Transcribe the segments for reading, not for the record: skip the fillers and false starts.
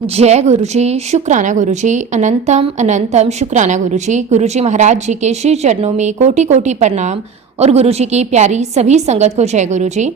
जय गुरुजी, शुक्राना गुरुजी, अनंतम अनंतम शुक्राना गुरुजी। गुरुजी महाराज जी के श्री चरणों में कोटि कोटि प्रणाम और गुरुजी की प्यारी सभी संगत को जय गुरुजी।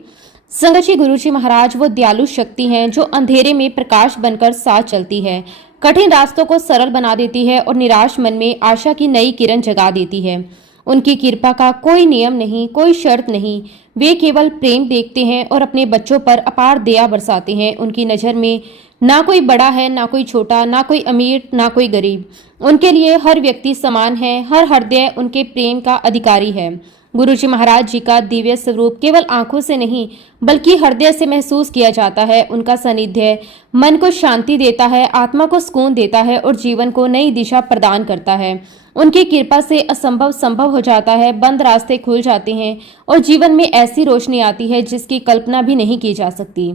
संगत जी, गुरुजी महाराज वो दयालु शक्ति हैं जो अंधेरे में प्रकाश बनकर साथ चलती है, कठिन रास्तों को सरल बना देती है और निराश मन में आशा की नई किरण जगा देती है। उनकी कृपा का कोई नियम नहीं, कोई शर्त नहीं। वे केवल प्रेम देखते हैं और अपने बच्चों पर अपार दया बरसाते हैं। उनकी नज़र में ना कोई बड़ा है, ना कोई छोटा, ना कोई अमीर, ना कोई गरीब। उनके लिए हर व्यक्ति समान है, हर हृदय उनके प्रेम का अधिकारी है। गुरुजी महाराज जी का दिव्य स्वरूप केवल आंखों से नहीं बल्कि हृदय से महसूस किया जाता है। उनका सानिध्य मन को शांति देता है, आत्मा को सुकून देता है और जीवन को नई दिशा प्रदान करता है। उनकी कृपा से असंभव संभव हो जाता है, बंद रास्ते खुल जाते हैं और जीवन में ऐसी रोशनी आती है जिसकी कल्पना भी नहीं की जा सकती।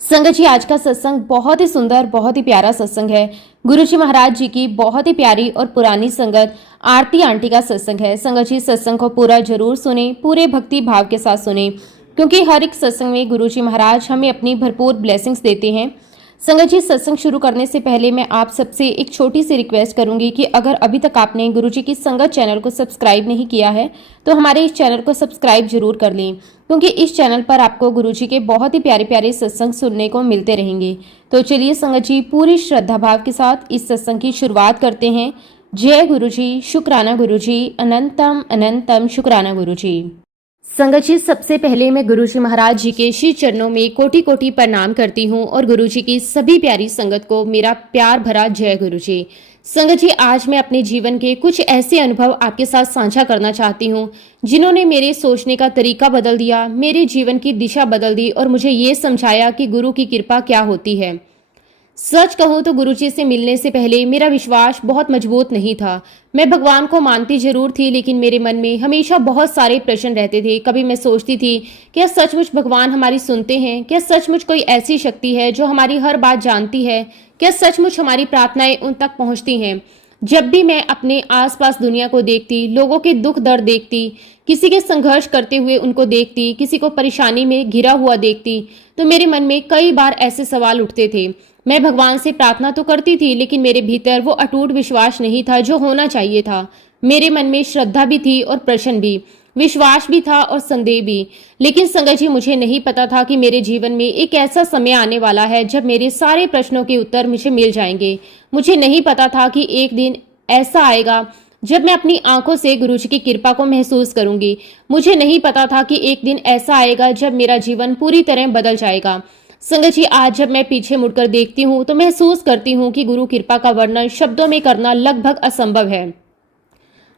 संगत जी, आज का सत्संग बहुत ही सुंदर, बहुत ही प्यारा सत्संग है। गुरुजी महाराज जी की बहुत ही प्यारी और पुरानी संगत आरती आंटी का सत्संग है। संगत जी, सत्संग को पूरा जरूर सुने, पूरे भक्ति भाव के साथ सुने, क्योंकि हर एक सत्संग में गुरुजी महाराज हमें अपनी भरपूर ब्लेसिंग्स देते हैं। संगत जी, सत्संग शुरू करने से पहले मैं आप सबसे एक छोटी सी रिक्वेस्ट करूंगी कि अगर अभी तक आपने गुरुजी की संगत चैनल को सब्सक्राइब नहीं किया है तो हमारे इस चैनल को सब्सक्राइब जरूर कर लें, क्योंकि इस चैनल पर आपको गुरुजी के बहुत ही प्यारे प्यारे सत्संग सुनने को मिलते रहेंगे। तो चलिए संगत जी, पूरी श्रद्धा भाव के साथ इस सत्संग की शुरुआत करते हैं। जय गुरुजी, शुक्राना गुरुजी, अनंतम अनंतम शुक्राना गुरुजी। संगत जी, सबसे पहले मैं गुरुजी महाराज जी के श्री चरणों में कोटि कोटि प्रणाम करती हूँ और गुरुजी की सभी प्यारी संगत को मेरा प्यार भरा जय गुरुजी। संगत जी, आज मैं अपने जीवन के कुछ ऐसे अनुभव आपके साथ साझा करना चाहती हूँ जिन्होंने मेरे सोचने का तरीका बदल दिया, मेरे जीवन की दिशा बदल दी और मुझे ये समझाया कि गुरु की कृपा क्या होती है। सच कहूँ तो गुरुजी से मिलने से पहले मेरा विश्वास बहुत मजबूत नहीं था। मैं भगवान को मानती जरूर थी, लेकिन मेरे मन में हमेशा बहुत सारे प्रश्न रहते थे। कभी मैं सोचती थी, क्या सचमुच भगवान हमारी सुनते हैं? क्या सचमुच कोई ऐसी शक्ति है जो हमारी हर बात जानती है? क्या सचमुच हमारी प्रार्थनाएं उन तक पहुंचती हैं? जब भी मैं अपने आसपास दुनिया को देखती, लोगों के दुख दर्द देखती, किसी के संघर्ष करते हुए उनको देखती, किसी को परेशानी में घिरा हुआ देखती, तो मेरे मन में कई बार ऐसे सवाल उठते थे। मैं भगवान से प्रार्थना तो करती थी, लेकिन मेरे भीतर वो अटूट विश्वास नहीं था जो होना चाहिए था। मेरे मन में श्रद्धा भी थी और प्रश्न भी, विश्वास भी था और संदेह भी। लेकिन संगत जी, मुझे नहीं पता था कि मेरे जीवन में एक ऐसा समय आने वाला है जब मेरे सारे प्रश्नों के उत्तर मुझे मिल जाएंगे। मुझे नहीं पता था कि एक दिन ऐसा आएगा जब मैं अपनी आंखों से गुरुजी की कृपा को महसूस करूंगी। मुझे नहीं पता था कि एक दिन ऐसा आएगा जब मेरा जीवन पूरी तरह बदल जाएगा। संगत जी, आज जब मैं पीछे मुड़कर देखती हूँ तो महसूस करती हूँ कि गुरु कृपा का वर्णन शब्दों में करना लगभग असंभव है।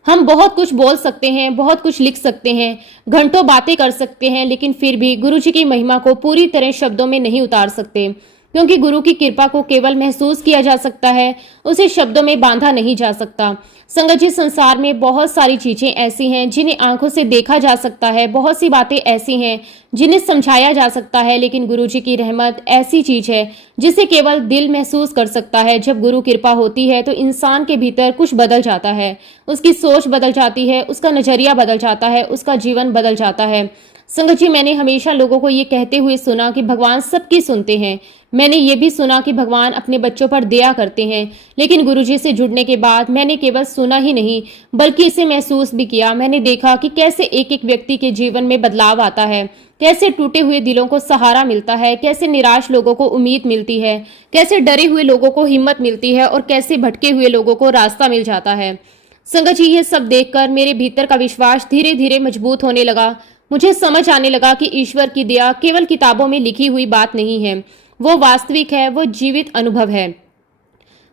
हम बहुत कुछ बोल सकते हैं, बहुत कुछ लिख सकते हैं, घंटों बातें कर सकते हैं, लेकिन फिर भी गुरुजी की महिमा को पूरी तरह शब्दों में नहीं उतार सकते, क्योंकि गुरु की कृपा को केवल महसूस किया जा सकता है, उसे शब्दों में बांधा नहीं जा सकता। संगत जी, संसार में बहुत सारी चीजें ऐसी हैं जिन्हें आंखों से देखा जा सकता है, बहुत सी बातें ऐसी हैं जिन्हें समझाया जा सकता है, लेकिन गुरुजी की रहमत ऐसी चीज है जिसे केवल दिल महसूस कर सकता है। जब गुरु कृपा होती है तो इंसान के भीतर कुछ बदल जाता है, उसकी सोच बदल जाती है, उसका नजरिया बदल जाता है, उसका जीवन बदल जाता है। संगत जी, मैंने हमेशा लोगों को ये कहते हुए सुना कि भगवान सबकी सुनते हैं। मैंने ये भी सुना कि भगवान अपने बच्चों पर दया करते हैं, लेकिन गुरुजी से जुड़ने के बाद मैंने केवल सुना ही नहीं बल्कि इसे महसूस भी किया। मैंने देखा कि कैसे एक एक व्यक्ति के जीवन में बदलाव आता है, कैसे टूटे हुए दिलों को सहारा मिलता है, कैसे निराश लोगों को उम्मीद मिलती है, कैसे डरे हुए लोगों को हिम्मत मिलती है और कैसे भटके हुए लोगों को रास्ता मिल जाता है। संगत जी, ये सब देखकर मेरे भीतर का विश्वास धीरे धीरे मजबूत होने लगा। मुझे समझ आने लगा कि ईश्वर की दया केवल किताबों में लिखी हुई बात नहीं है, वो वास्तविक है, वो जीवित अनुभव है,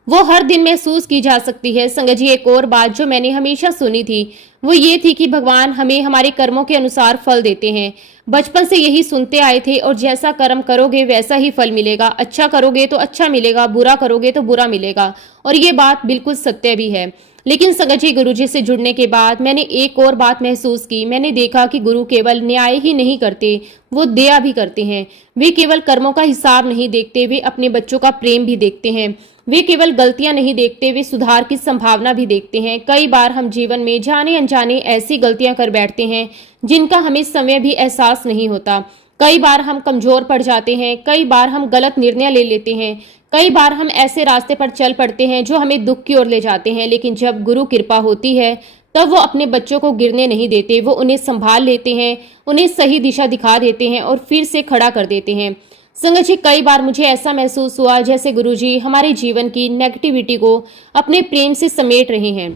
वो हर दिन महसूस की जा सकती है। संगत जी, एक और बात जो मैंने हमेशा सुनी थी वो ये थी कि भगवान हमें हमारे कर्मों के अनुसार फल देते हैं। बचपन से यही सुनते आए थे और जैसा कर्म करोगे वैसा ही फल मिलेगा। अच्छा करोगे तो अच्छा मिलेगा, बुरा करोगे तो बुरा मिलेगा, और ये बात बिल्कुल सत्य भी है। लेकिन संगत जी, गुरुजी से जुड़ने के बाद मैंने एक और बात महसूस की। मैंने देखा कि गुरु केवल न्याय ही नहीं करते, वो दया भी करते हैं। वे केवल कर्मों का हिसाब नहीं देखते, वे अपने बच्चों का प्रेम भी देखते हैं। वे केवल गलतियां नहीं देखते, वे सुधार की संभावना भी देखते हैं। कई बार हम जीवन में जाने अनजाने ऐसी गलतियां कर बैठते हैं जिनका हमें समय भी एहसास नहीं होता। कई बार हम कमजोर पड़ जाते हैं, कई बार हम गलत निर्णय ले लेते हैं, कई बार हम ऐसे रास्ते पर चल पड़ते हैं जो हमें दुख की ओर ले जाते हैं, लेकिन जब गुरु कृपा होती है तब वो अपने बच्चों को गिरने नहीं देते। वो उन्हें संभाल लेते हैं, उन्हें सही दिशा दिखा देते हैं और फिर से खड़ा कर देते हैं। संगत जी, कई बार मुझे ऐसा महसूस हुआ जैसे गुरुजी हमारे जीवन की नेगेटिविटी को अपने प्रेम से समेट रहे हैं,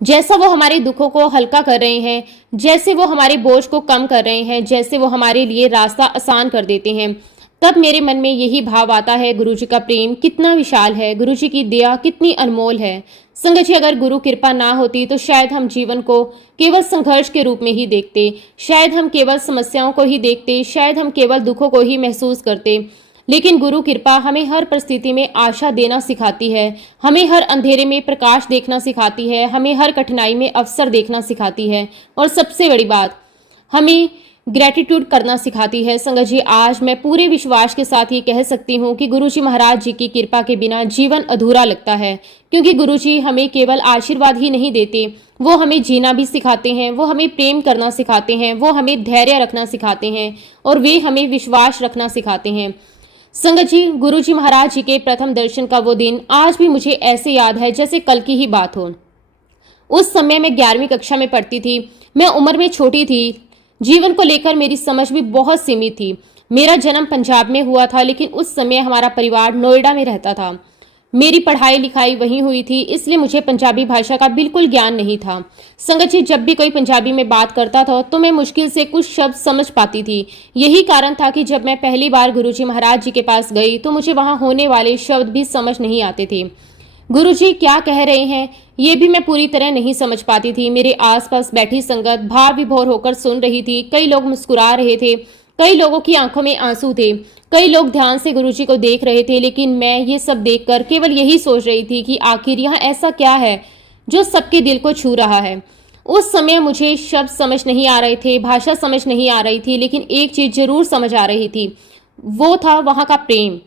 जैसा वो हमारे दुखों को हल्का कर रहे हैं, जैसे वो हमारे बोझ को कम कर रहे हैं, जैसे वो हमारे लिए रास्ता आसान कर देते हैं। तब मेरे मन में यही भाव आता है, गुरुजी का प्रेम कितना विशाल है, गुरुजी की दया कितनी अनमोल है। संगत जी, अगर गुरु कृपा ना होती तो शायद हम जीवन को केवल संघर्ष के रूप में ही देखते, शायद हम केवल समस्याओं को ही देखते, शायद हम केवल दुखों को ही महसूस करते। लेकिन गुरु कृपा हमें हर परिस्थिति में आशा देना सिखाती है, हमें हर अंधेरे में प्रकाश देखना सिखाती है, हमें हर कठिनाई में अवसर देखना सिखाती है और सबसे बड़ी बात, हमें ग्रेटिट्यूड करना सिखाती है। संगत जी, आज मैं पूरे विश्वास के साथ ये कह सकती हूँ कि गुरुजी महाराज जी की कृपा के बिना जीवन अधूरा लगता है, क्योंकि गुरुजी हमें केवल आशीर्वाद ही नहीं देते, वो हमें जीना भी सिखाते हैं, वो हमें प्रेम करना सिखाते हैं, वो हमें धैर्य रखना सिखाते हैं और वे हमें विश्वास रखना सिखाते हैं। संगत जी, गुरुजी महाराज जी के प्रथम दर्शन का वो दिन आज भी मुझे ऐसे याद है जैसे कल की ही बात हो। उस समय मैं 11वीं कक्षा में पढ़ती थी। मैं उम्र में छोटी थी, जीवन को लेकर मेरी समझ भी बहुत सीमित थी। मेरा जन्म पंजाब में हुआ था, लेकिन उस समय हमारा परिवार नोएडा में रहता था। मेरी पढ़ाई लिखाई वहीं हुई थी, इसलिए मुझे पंजाबी भाषा का बिल्कुल ज्ञान नहीं था। संगत जी, जब भी कोई पंजाबी में बात करता था तो मैं मुश्किल से कुछ शब्द समझ पाती थी। यही कारण था कि जब मैं पहली बार गुरुजी महाराज जी के पास गई तो मुझे वहां होने वाले शब्द भी समझ नहीं आते थे। गुरुजी क्या कह रहे हैं ये भी मैं पूरी तरह नहीं समझ पाती थी। मेरे आसपास बैठी संगत भाव विभोर होकर सुन रही थी। कई लोग मुस्कुरा रहे थे, कई लोगों की आंखों में आंसू थे, कई लोग ध्यान से गुरुजी को देख रहे थे, लेकिन मैं ये सब देखकर केवल यही सोच रही थी कि आखिर यहाँ ऐसा क्या है जो सबके दिल को छू रहा है। उस समय मुझे शब्द समझ नहीं आ रहे थे, भाषा समझ नहीं आ रही थी, लेकिन एक चीज जरूर समझ आ रही थी, वो था वहां का प्रेम,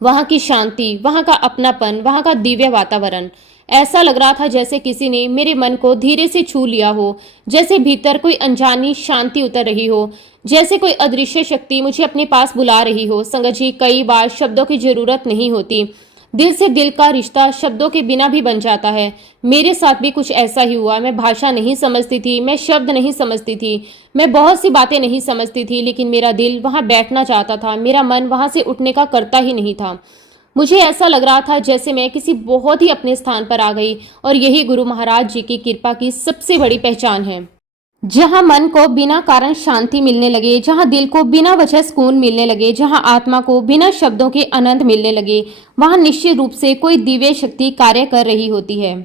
वहां की शांति, वहां का अपनापन, वहां का दिव्य वातावरण। ऐसा लग रहा था जैसे किसी ने मेरे मन को धीरे से छू लिया हो, जैसे भीतर कोई अनजानी शांति उतर रही हो, जैसे कोई अदृश्य शक्ति मुझे अपने पास बुला रही हो। संगत जी, कई बार शब्दों की जरूरत नहीं होती, दिल से दिल का रिश्ता शब्दों के बिना भी बन जाता है। मेरे साथ भी कुछ ऐसा ही हुआ। मैं भाषा नहीं समझती थी, मैं शब्द नहीं समझती थी, मैं बहुत सी बातें नहीं समझती थी, लेकिन मेरा दिल वहां बैठना चाहता था, मेरा मन वहां से उठने का करता ही नहीं था। मुझे ऐसा लग रहा था जैसे मैं किसी बहुत ही अपने स्थान पर आ गई, और यही गुरु महाराज जी की कृपा की सबसे बड़ी पहचान है। जहां मन को बिना कारण शांति मिलने लगे, जहां दिल को बिना वजह सुकून मिलने लगे, जहां आत्मा को बिना शब्दों के आनंद मिलने लगे, वहां निश्चित रूप से कोई दिव्य शक्ति कार्य कर रही होती है।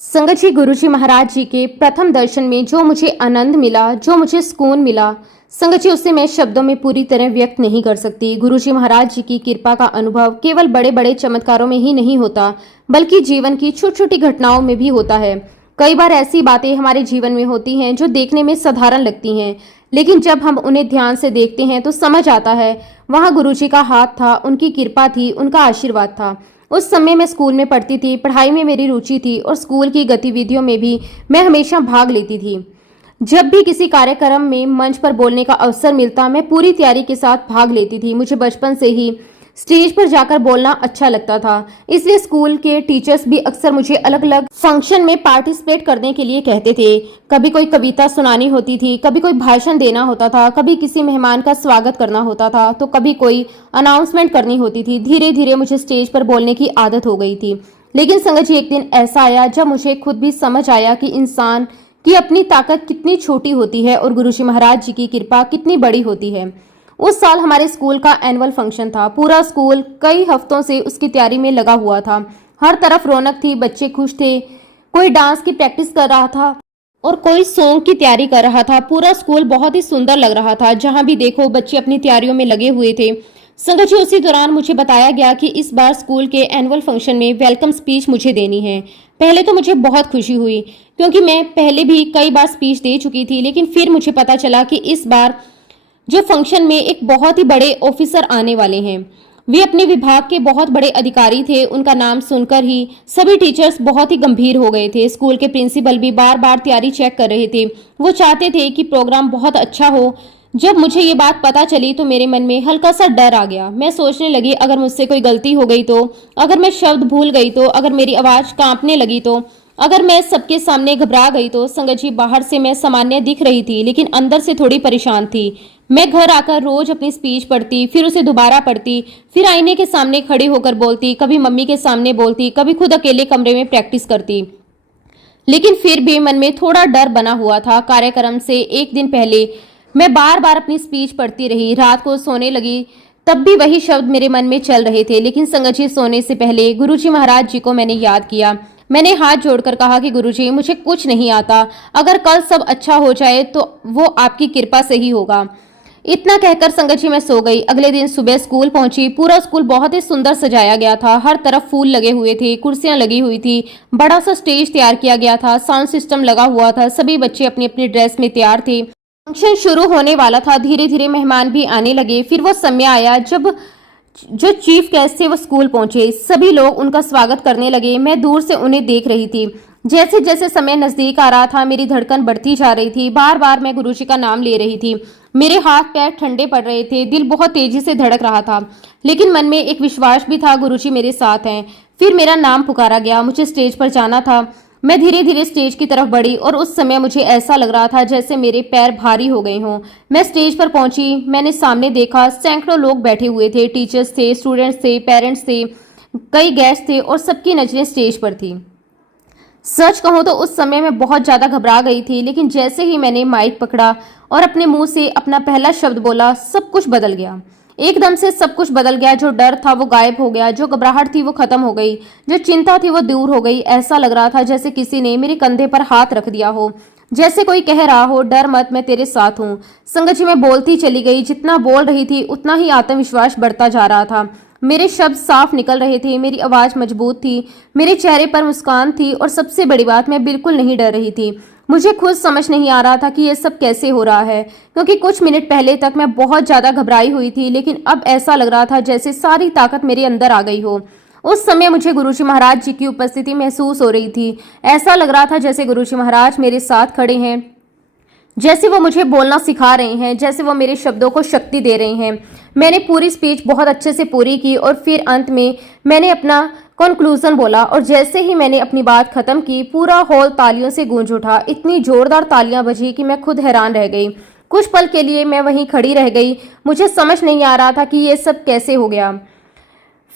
संगत जी, गुरुजी महाराज जी के प्रथम दर्शन में जो मुझे आनंद मिला, जो मुझे सुकून मिला, संगत जी उसे मैं शब्दों में पूरी तरह व्यक्त नहीं कर सकती। गुरुजी महाराज जी की कृपा का अनुभव केवल बड़े बड़े चमत्कारों में ही नहीं होता, बल्कि जीवन की छोटी छोटी घटनाओं में भी होता है। कई बार ऐसी बातें हमारे जीवन में होती हैं जो देखने में साधारण लगती हैं, लेकिन जब हम उन्हें ध्यान से देखते हैं तो समझ आता है वहाँ गुरुजी का हाथ था, उनकी कृपा थी, उनका आशीर्वाद था। उस समय मैं स्कूल में पढ़ती थी, पढ़ाई में मेरी रुचि थी और स्कूल की गतिविधियों में भी मैं हमेशा भाग लेती थी। जब भी किसी कार्यक्रम में मंच पर बोलने का अवसर मिलता, मैं पूरी तैयारी के साथ भाग लेती थी। मुझे बचपन से ही स्टेज पर जाकर बोलना अच्छा लगता था, इसलिए स्कूल के टीचर्स भी अक्सर मुझे अलग अलग फंक्शन में पार्टिसिपेट करने के लिए कहते थे। कभी कोई कविता सुनानी होती थी, कभी कोई भाषण देना होता था, कभी किसी मेहमान का स्वागत करना होता था, तो कभी कोई अनाउंसमेंट करनी होती थी। धीरे धीरे मुझे स्टेज पर बोलने की आदत हो गई थी। लेकिन संगत जी, एक दिन ऐसा आया जब मुझे खुद भी समझ आया कि इंसान कि अपनी ताकत कितनी छोटी होती है और गुरुजी महाराज जी की कृपा कितनी बड़ी होती है। उस साल हमारे स्कूल का एनुअल फंक्शन था। पूरा स्कूल कई हफ्तों से उसकी तैयारी में लगा हुआ था। हर तरफ रौनक थी, बच्चे खुश थे, कोई डांस की प्रैक्टिस कर रहा था और कोई सॉन्ग की तैयारी कर रहा था। पूरा स्कूल बहुत ही सुंदर लग रहा था। जहां भी देखो बच्चे अपनी तैयारियों में लगे हुए थे। संगत जी, उसी दौरान मुझे बताया गया कि इस बार स्कूल के एनुअल फंक्शन में वेलकम स्पीच मुझे देनी है। पहले तो मुझे बहुत खुशी हुई, क्योंकि मैं पहले भी कई बार स्पीच दे चुकी थी, लेकिन फिर मुझे पता चला कि इस बार जो फंक्शन में एक बहुत ही बड़े ऑफिसर आने वाले हैं। वे अपने विभाग के बहुत बड़े अधिकारी थे। उनका नाम सुनकर ही सभी टीचर्स बहुत ही गंभीर हो गए थे। स्कूल के प्रिंसिपल भी बार बार तैयारी चेक कर रहे थे। वो चाहते थे कि प्रोग्राम बहुत अच्छा हो, जब मुझे ये बात पता चली तो मेरे मन में हल्का सा डर आ गया। मैं सोचने लगी, अगर मुझसे कोई गलती हो गई तो, अगर मैं शब्द भूल गई तो, अगर मेरी आवाज़ कांपने लगी तो, अगर मैं सबके सामने घबरा गई तो। संगत जी, बाहर से मैं सामान्य दिख रही थी लेकिन अंदर से थोड़ी परेशान थी। मैं घर आकर रोज अपनी स्पीच पढ़ती, फिर उसे दोबारा पढ़ती, फिर आईने के सामने खड़ी होकर बोलती, कभी मम्मी के सामने बोलती, कभी खुद अकेले कमरे में प्रैक्टिस करती। लेकिन फिर भी मन में थोड़ा डर बना हुआ था। कार्यक्रम से एक दिन पहले मैं बार बार अपनी स्पीच पढ़ती रही। रात को सोने लगी तब भी वही शब्द मेरे मन में चल रहे थे। लेकिन संगत जी, सोने से पहले गुरुजी महाराज जी को मैंने याद किया। मैंने हाथ जोड़कर कहा कि गुरुजी, मुझे कुछ नहीं आता, अगर कल सब अच्छा हो जाए तो वो आपकी कृपा से ही होगा। इतना कहकर संगत जी मैं सो गई। अगले दिन सुबह स्कूल पहुंची। पूरा स्कूल बहुत ही सुंदर सजाया गया था। हर तरफ फूल लगे हुए थे, कुर्सियां लगी हुई थी, बड़ा सा स्टेज तैयार किया गया था, साउंड सिस्टम लगा हुआ था, सभी बच्चे अपनी अपनी ड्रेस में तैयार थे। फंक्शन शुरू होने वाला था। धीरे धीरे मेहमान भी आने लगे। फिर वो समय आया जब जो चीफ गेस्ट थे वो स्कूल पहुंचे। सभी लोग उनका स्वागत करने लगे। मैं दूर से उन्हें देख रही थी। जैसे जैसे समय नजदीक आ रहा था, मेरी धड़कन बढ़ती जा रही थी। बार बार मैं गुरुजी का नाम ले रही थी। मेरे हाथ पैर ठंडे पड़ रहे थे, दिल बहुत तेजी से धड़क रहा था, लेकिन मन में एक विश्वास भी था, गुरुजी मेरे साथ हैं। फिर मेरा नाम पुकारा गया। मुझे स्टेज पर जाना था। मैं धीरे धीरे स्टेज की तरफ बढ़ी और उस समय मुझे ऐसा लग रहा था जैसे मेरे पैर भारी हो गए हों। मैं स्टेज पर पहुंची। मैंने सामने देखा, सैकड़ों लोग बैठे हुए थे। टीचर्स थे, स्टूडेंट्स थे, पेरेंट्स थे, कई गेस्ट थे और सबकी नजरें स्टेज पर थी। सच कहूं तो उस समय मैं बहुत ज्यादा घबरा गई थी, लेकिन जैसे ही मैंने माइक पकड़ा और अपने मुंह से अपना पहला शब्द बोला, सब कुछ बदल गया। एकदम से सब कुछ बदल गया। जो डर था वो गायब हो गया, जो घबराहट थी वो खत्म हो गई, जो चिंता थी वो दूर हो गई। ऐसा लग रहा था जैसे किसी ने मेरे कंधे पर हाथ रख दिया हो, जैसे कोई कह रहा हो, डर मत, मैं तेरे साथ हूँ। संगत जी, मैं बोलती चली गई। जितना बोल रही थी उतना ही आत्मविश्वास बढ़ता जा रहा था। मेरे शब्द साफ निकल रहे थे, मेरी आवाज मजबूत थी, मेरे चेहरे पर मुस्कान थी और सबसे बड़ी बात, मैं बिल्कुल नहीं डर रही थी। मुझे खुद समझ नहीं आ रहा था कि ये सब कैसे हो रहा है, क्योंकि कुछ मिनट पहले तक मैं बहुत ज्यादा घबराई हुई थी, लेकिन अब ऐसा लग रहा था जैसे सारी ताकत मेरे अंदर आ गई हो। उस समय मुझे गुरुजी महाराज जी की उपस्थिति महसूस हो रही थी। ऐसा लग रहा था जैसे गुरुजी महाराज मेरे साथ खड़े हैं, जैसे वो मुझे बोलना सिखा रहे हैं, जैसे वो मेरे शब्दों को शक्ति दे रहे हैं। मैंने पूरी स्पीच बहुत अच्छे से पूरी की और फिर अंत में मैंने अपना कंक्लूजन बोला और जैसे ही मैंने अपनी बात खत्म की, पूरा हॉल तालियों से गूंज उठा। इतनी जोरदार तालियां बजी कि मैं खुद हैरान रह गई। कुछ पल के लिए मैं वहीं खड़ी रह गई। मुझे समझ नहीं आ रहा था कि ये सब कैसे हो गया।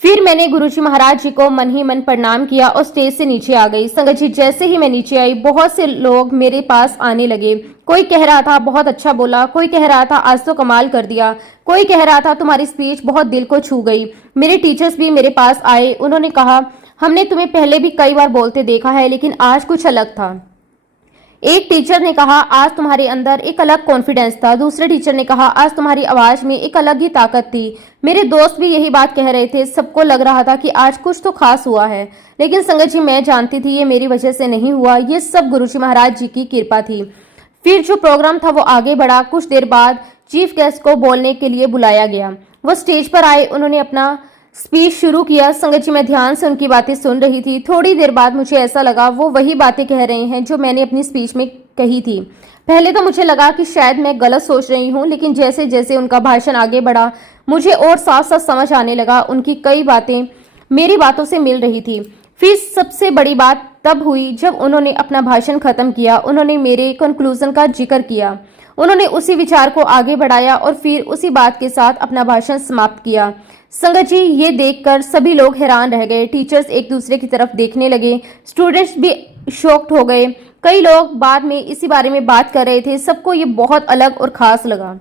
फिर मैंने गुरुजी महाराज जी को मन ही मन प्रणाम किया और स्टेज से नीचे आ गई। संगत जी, जैसे ही मैं नीचे आई, बहुत से लोग मेरे पास आने लगे। कोई कह रहा था बहुत अच्छा बोला, कोई कह रहा था आज तो कमाल कर दिया, कोई कह रहा था तुम्हारी स्पीच बहुत दिल को छू गई। मेरे टीचर्स भी मेरे पास आए। उन्होंने कहा, हमने तुम्हें पहले भी कई बार बोलते देखा है, लेकिन आज कुछ अलग था। एक टीचर ने कहा, आज तुम्हारे अंदर एक अलग कॉन्फिडेंस था। दूसरे टीचर ने कहा, आज तुम्हारी आवाज में एक अलग ही ताकत थी। मेरे दोस्त भी यही बात कह रहे थे। सबको लग रहा था कि आज कुछ तो खास हुआ है, लेकिन संगत जी, मैं जानती थी ये मेरी वजह से नहीं हुआ, ये सब गुरुजी महाराज जी की कृपा थी। फिर जो प्रोग्राम था वो आगे बढ़ा। कुछ देर बाद चीफ गेस्ट को बोलने के लिए बुलाया गया। वो स्टेज पर आए, उन्होंने अपना स्पीच शुरू किया। संगत जी, मैं ध्यान से उनकी बातें सुन रही थी। थोड़ी देर बाद मुझे ऐसा लगा वो वही बातें कह रहे हैं जो मैंने अपनी स्पीच में कही थी। पहले तो मुझे लगा कि शायद मैं गलत सोच रही हूँ, लेकिन जैसे जैसे उनका भाषण आगे बढ़ा, मुझे और साफ साफ समझ आने लगा। उनकी कई बातें मेरी बातों से मिल रही थी। फिर सबसे बड़ी बात तब हुई जब उन्होंने अपना भाषण खत्म किया। उन्होंने मेरे कंक्लूजन का जिक्र किया। उन्होंने उसी विचार को आगे बढ़ाया और फिर उसी बात के साथ अपना भाषण समाप्त किया। संगत जी, ये देखकर सभी लोग हैरान रह गए। टीचर्स एक दूसरे की तरफ देखने लगे, स्टूडेंट्स भी शॉक्ड हो गए। कई लोग बाद में इसी बारे में बात कर रहे थे। सबको ये बहुत अलग और खास लगा,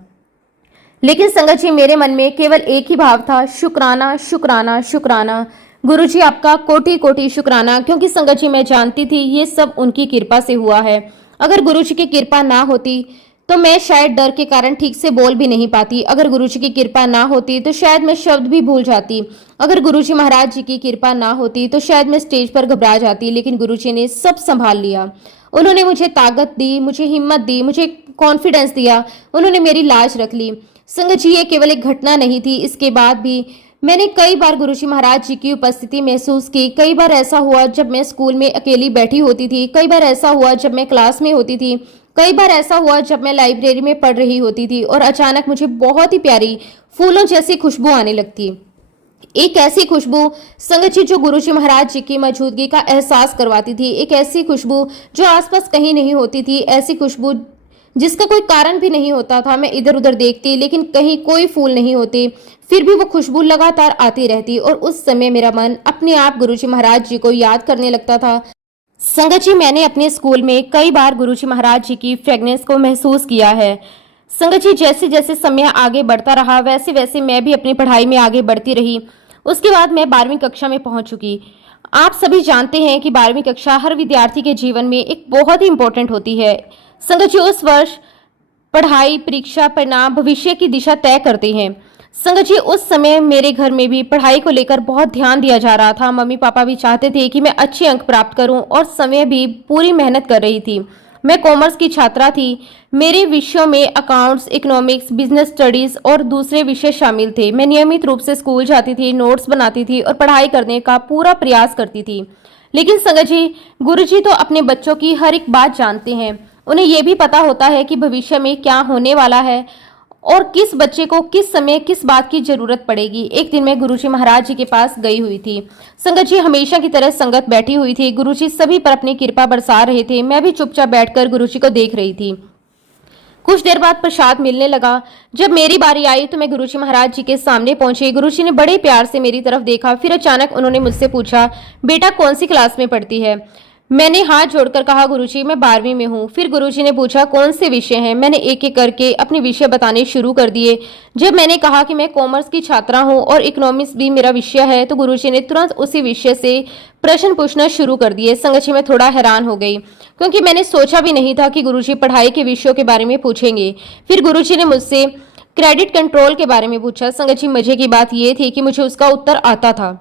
लेकिन संगत जी, मेरे मन में केवल एक ही भाव था, शुक्राना, शुक्राना, शुक्राना। गुरुजी, आपका कोटि कोटि शुक्राना, क्योंकि संगत जी, मैं जानती थी ये सब उनकी कृपा से हुआ है। अगर गुरुजी की कृपा ना होती तो मैं शायद डर के कारण ठीक से बोल भी नहीं पाती। अगर गुरुजी की कृपा ना होती तो शायद मैं शब्द भी भूल जाती। अगर गुरुजी महाराज जी की कृपा ना होती तो शायद मैं स्टेज पर घबरा जाती। लेकिन गुरुजी ने सब संभाल लिया। उन्होंने मुझे ताकत दी, मुझे हिम्मत दी, मुझे कॉन्फिडेंस दिया। उन्होंने मेरी लाज रख ली। संगत जी, ये केवल एक घटना नहीं थी। इसके बाद भी मैंने कई बार गुरुजी महाराज जी की उपस्थिति महसूस की। कई बार ऐसा हुआ जब मैं स्कूल में अकेली बैठी होती थी, कई बार ऐसा हुआ जब मैं क्लास में होती थी, कई बार ऐसा हुआ जब मैं लाइब्रेरी में पढ़ रही होती थी और अचानक मुझे बहुत ही प्यारी फूलों जैसी खुशबू आने लगती। एक ऐसी खुशबू संगत जी जो गुरुजी महाराज जी की मौजूदगी का एहसास करवाती थी। एक ऐसी खुशबू जो आसपास कहीं नहीं होती थी। ऐसी खुशबू जिसका कोई कारण भी नहीं होता था। मैं इधर उधर देखती लेकिन कहीं कोई फूल नहीं होते, फिर भी वो खुशबू लगातार आती रहती और उस समय मेरा मन अपने आप गुरुजी महाराज जी को याद करने लगता था। संगत जी, मैंने अपने स्कूल में कई बार गुरुजी महाराज जी की फ्रेगनेंस को महसूस किया है। संगत जी, जैसे जैसे समय आगे बढ़ता रहा वैसे वैसे मैं भी अपनी पढ़ाई में आगे बढ़ती रही। उसके बाद मैं 12वीं कक्षा में पहुंच चुकी। आप सभी जानते हैं कि 12वीं कक्षा हर विद्यार्थी के जीवन में एक बहुत ही इंपॉर्टेंट होती है। संगत जी, उस वर्ष पढ़ाई, परीक्षा, परिणाम भविष्य की दिशा तय करते हैं। संगत जी, उस समय मेरे घर में भी पढ़ाई को लेकर बहुत ध्यान दिया जा रहा था। मम्मी पापा भी चाहते थे कि मैं अच्छे अंक प्राप्त करूं और समय भी पूरी मेहनत कर रही थी। मैं कॉमर्स की छात्रा थी। मेरे विषयों में अकाउंट्स, इकोनॉमिक्स, बिजनेस स्टडीज और दूसरे विषय शामिल थे। मैं नियमित रूप से स्कूल जाती थी, नोट्स बनाती थी और पढ़ाई करने का पूरा प्रयास करती थी। लेकिन संगत जी, गुरुजी तो अपने बच्चों की हर एक बात जानते हैं। उन्हें यह भी पता होता है कि भविष्य में क्या होने वाला है और किस बच्चे को किस समय किस बात की जरूरत पड़ेगी। एक दिन मैं गुरुजी महाराज जी के पास गई हुई थी। संगत जी, हमेशा की तरह संगत बैठी हुई थी। गुरुजी सभी पर अपनी कृपा बरसा रहे थे। मैं भी चुपचाप बैठकर गुरुजी को देख रही थी। कुछ देर बाद प्रसाद मिलने लगा। जब मेरी बारी आई तो मैं गुरुजी महाराज जी के सामने पहुंची। गुरुजी ने बड़े प्यार से मेरी तरफ देखा। फिर अचानक उन्होंने मुझसे पूछा, बेटा कौन सी क्लास में पढ़ती है? मैंने हाथ जोड़कर कहा, गुरुजी मैं 12वीं में हूँ। फिर गुरुजी ने पूछा, कौन से विषय हैं? मैंने एक एक करके अपने विषय बताने शुरू कर दिए। जब मैंने कहा कि मैं कॉमर्स की छात्रा हूँ और इकोनॉमिक्स भी मेरा विषय है तो गुरुजी ने तुरंत उसी विषय से प्रश्न पूछना शुरू कर दिए। संगत जी, मैं थोड़ा हैरान हो गई क्योंकि मैंने सोचा भी नहीं था कि गुरुजी पढ़ाई के विषयों के बारे में पूछेंगे। फिर गुरुजी ने मुझसे क्रेडिट कंट्रोल के बारे में पूछा। संगत जी, मजे की बात यह थी कि मुझे उसका उत्तर आता था।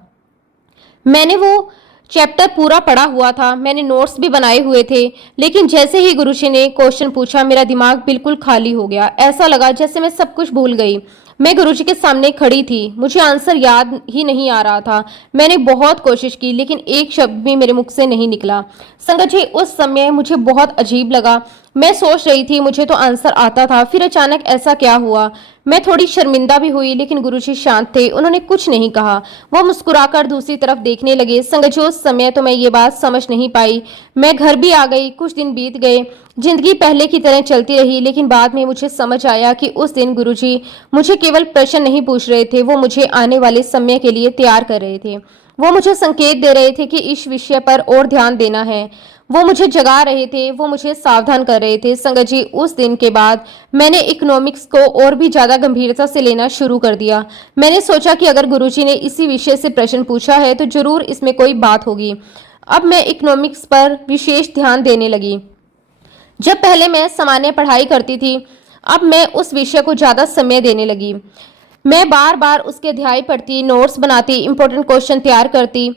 मैंने वो चैप्टर पूरा पढ़ा हुआ था, मैंने नोट्स भी बनाए हुए थे। लेकिन जैसे ही गुरुजी ने क्वेश्चन पूछा मेरा दिमाग बिल्कुल खाली हो गया। ऐसा लगा जैसे मैं सब कुछ भूल गई। मैं गुरुजी के सामने खड़ी थी, मुझे आंसर याद ही नहीं आ रहा था। मैंने बहुत कोशिश की लेकिन एक शब्द भी मेरे मुख से नहीं निकला। संगत जी, उस समय मुझे बहुत अजीब लगा। मैं सोच रही थी मुझे तो आंसर आता था, फिर अचानक ऐसा क्या हुआ? मैं थोड़ी शर्मिंदा भी हुई लेकिन गुरुजी शांत थे, उन्होंने कुछ नहीं कहा। वो मुस्कुराकर दूसरी तरफ देखने लगे। संगत जी, उस समय तो मैं ये बात समझ नहीं पाई। मैं घर भी आ गई। कुछ दिन बीत गए, जिंदगी पहले की तरह चलती रही। लेकिन बाद में मुझे समझ आया कि उस दिन गुरुजी मुझे केवल प्रश्न नहीं पूछ रहे थे, वो मुझे आने वाले समय के लिए तैयार कर रहे थे। वो मुझे संकेत दे रहे थे कि इस विषय पर और ध्यान देना है। वो मुझे जगा रहे थे, वो मुझे सावधान कर रहे थे। संगत जी, उस दिन के बाद मैंने इकोनॉमिक्स को और भी ज्यादा गंभीरता से लेना शुरू कर दिया। मैंने सोचा कि अगर गुरुजी ने इसी विषय से प्रश्न पूछा है तो जरूर इसमें कोई बात होगी। अब मैं इकोनॉमिक्स पर विशेष ध्यान देने लगी। जब पहले मैं सामान्य पढ़ाई करती थी, अब मैं उस विषय को ज्यादा समय देने लगी। मैं बार बार उसके अध्याय पढ़ती, नोट्स बनाती, इंपॉर्टेंट क्वेश्चन तैयार करती,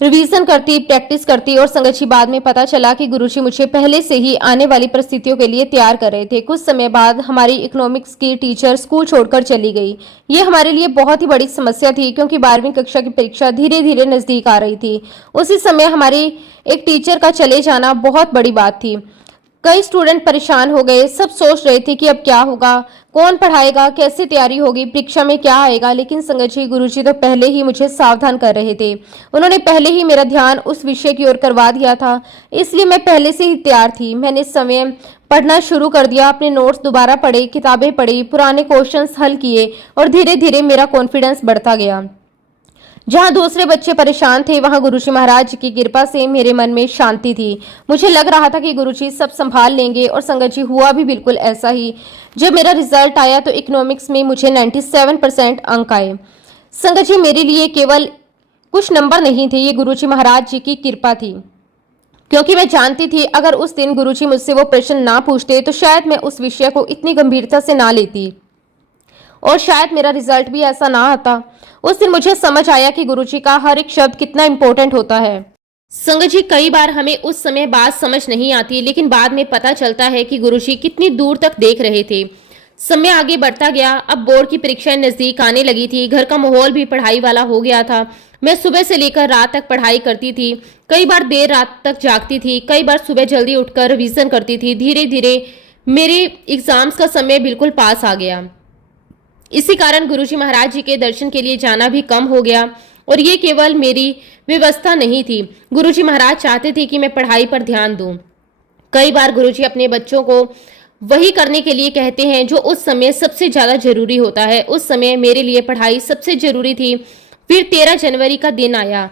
रिवीजन करती, प्रैक्टिस करती। और संगत जी, बाद में पता चला कि गुरुजी मुझे पहले से ही आने वाली परिस्थितियों के लिए तैयार कर रहे थे। कुछ समय बाद हमारी इकोनॉमिक्स की टीचर स्कूल छोड़कर चली गई। ये हमारे लिए बहुत ही बड़ी समस्या थी क्योंकि 12वीं कक्षा की परीक्षा धीरे धीरे नजदीक आ रही थी। उसी समय हमारी एक टीचर का चले जाना बहुत बड़ी बात थी। कई स्टूडेंट परेशान हो गए। सब सोच रहे थे कि अब क्या होगा, कौन पढ़ाएगा, कैसे तैयारी होगी, परीक्षा में क्या आएगा। लेकिन संगत जी, गुरुजी तो पहले ही मुझे सावधान कर रहे थे। उन्होंने पहले ही मेरा ध्यान उस विषय की ओर करवा दिया था, इसलिए मैं पहले से ही तैयार थी। मैंने समय पढ़ना शुरू कर दिया, अपने नोट्स दोबारा पढ़े, किताबें पढ़ी, पुराने क्वेश्चंस हल किए और धीरे धीरे मेरा कॉन्फिडेंस बढ़ता गया। जहां दूसरे बच्चे परेशान थे वहां गुरुजी महाराज की कृपा से मेरे मन में शांति थी। मुझे लग रहा था कि गुरुजी सब संभाल लेंगे और संगत जी, हुआ भी बिल्कुल ऐसा ही। जब मेरा रिजल्ट आया तो इकोनॉमिक्स में मुझे 97% अंक आए। संगत जी, मेरे लिए केवल कुछ नंबर नहीं थे, ये गुरुजी महाराज जी की कृपा थी। क्योंकि मैं जानती थी अगर उस दिन गुरुजी मुझसे वो प्रश्न ना पूछते तो शायद मैं उस विषय को इतनी गंभीरता से ना लेती और शायद मेरा रिजल्ट भी ऐसा ना आता। उस दिन मुझे समझ आया कि गुरुजी का हर एक शब्द कितना इंपॉर्टेंट होता है। संगत जी, कई बार हमें उस समय बात समझ नहीं आती लेकिन बाद में पता चलता है कि गुरुजी कितनी दूर तक देख रहे थे। समय आगे बढ़ता गया। अब बोर्ड की परीक्षाएं नजदीक आने लगी थी। घर का माहौल भी पढ़ाई वाला हो गया था। मैं सुबह से लेकर रात तक पढ़ाई करती थी। कई बार देर रात तक जागती थी, कई बार सुबह जल्दी उठकर रिवीजन करती थी। धीरे धीरे मेरे एग्जाम्स का समय बिल्कुल पास आ गया। इसी कारण गुरुजी महाराज जी के दर्शन के लिए जाना भी कम हो गया। और ये केवल मेरी व्यवस्था नहीं थी, गुरुजी महाराज चाहते थे कि मैं पढ़ाई पर ध्यान दूं। कई बार गुरुजी अपने बच्चों को वही करने के लिए कहते हैं जो उस समय सबसे ज्यादा जरूरी होता है। उस समय मेरे लिए पढ़ाई सबसे जरूरी थी। फिर 13 जनवरी का दिन आया।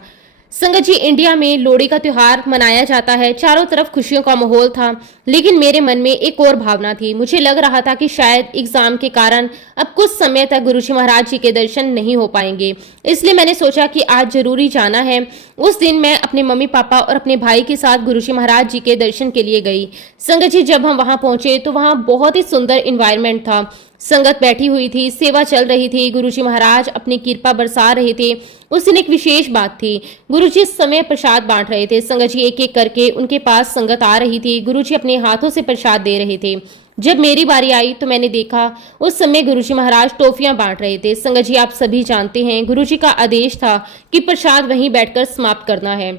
संगत जी, इंडिया में लोहड़ी का त्योहार मनाया जाता है। चारों तरफ खुशियों का माहौल था, लेकिन मेरे मन में एक और भावना थी। मुझे लग रहा था कि शायद एग्जाम के कारण अब कुछ समय तक गुरुजी महाराज जी के दर्शन नहीं हो पाएंगे। इसलिए मैंने सोचा कि आज जरूरी जाना है। उस दिन मैं अपने मम्मी पापा और अपने भाई के साथ गुरुजी महाराज जी के दर्शन के लिए गई। संगत जी, जब हम वहां पहुंचे तो वहां बहुत ही सुंदर इन्वायरमेंट था। संगत बैठी हुई थी, सेवा चल रही थी, गुरुजी महाराज अपनी कृपा बरसा रहे थे। उस दिन एक विशेष बात थी, गुरुजी इस समय प्रसाद बांट रहे थे। संगत जी, एक एक करके उनके पास संगत आ रही थी। गुरुजी अपने हाथों से प्रसाद दे रहे थे। जब मेरी बारी आई तो मैंने देखा उस समय गुरुजी महाराज टॉफियां बांट रहे थे। संगत जी, आप सभी जानते हैं गुरुजी का आदेश था कि प्रसाद वहीं बैठकर समाप्त करना है,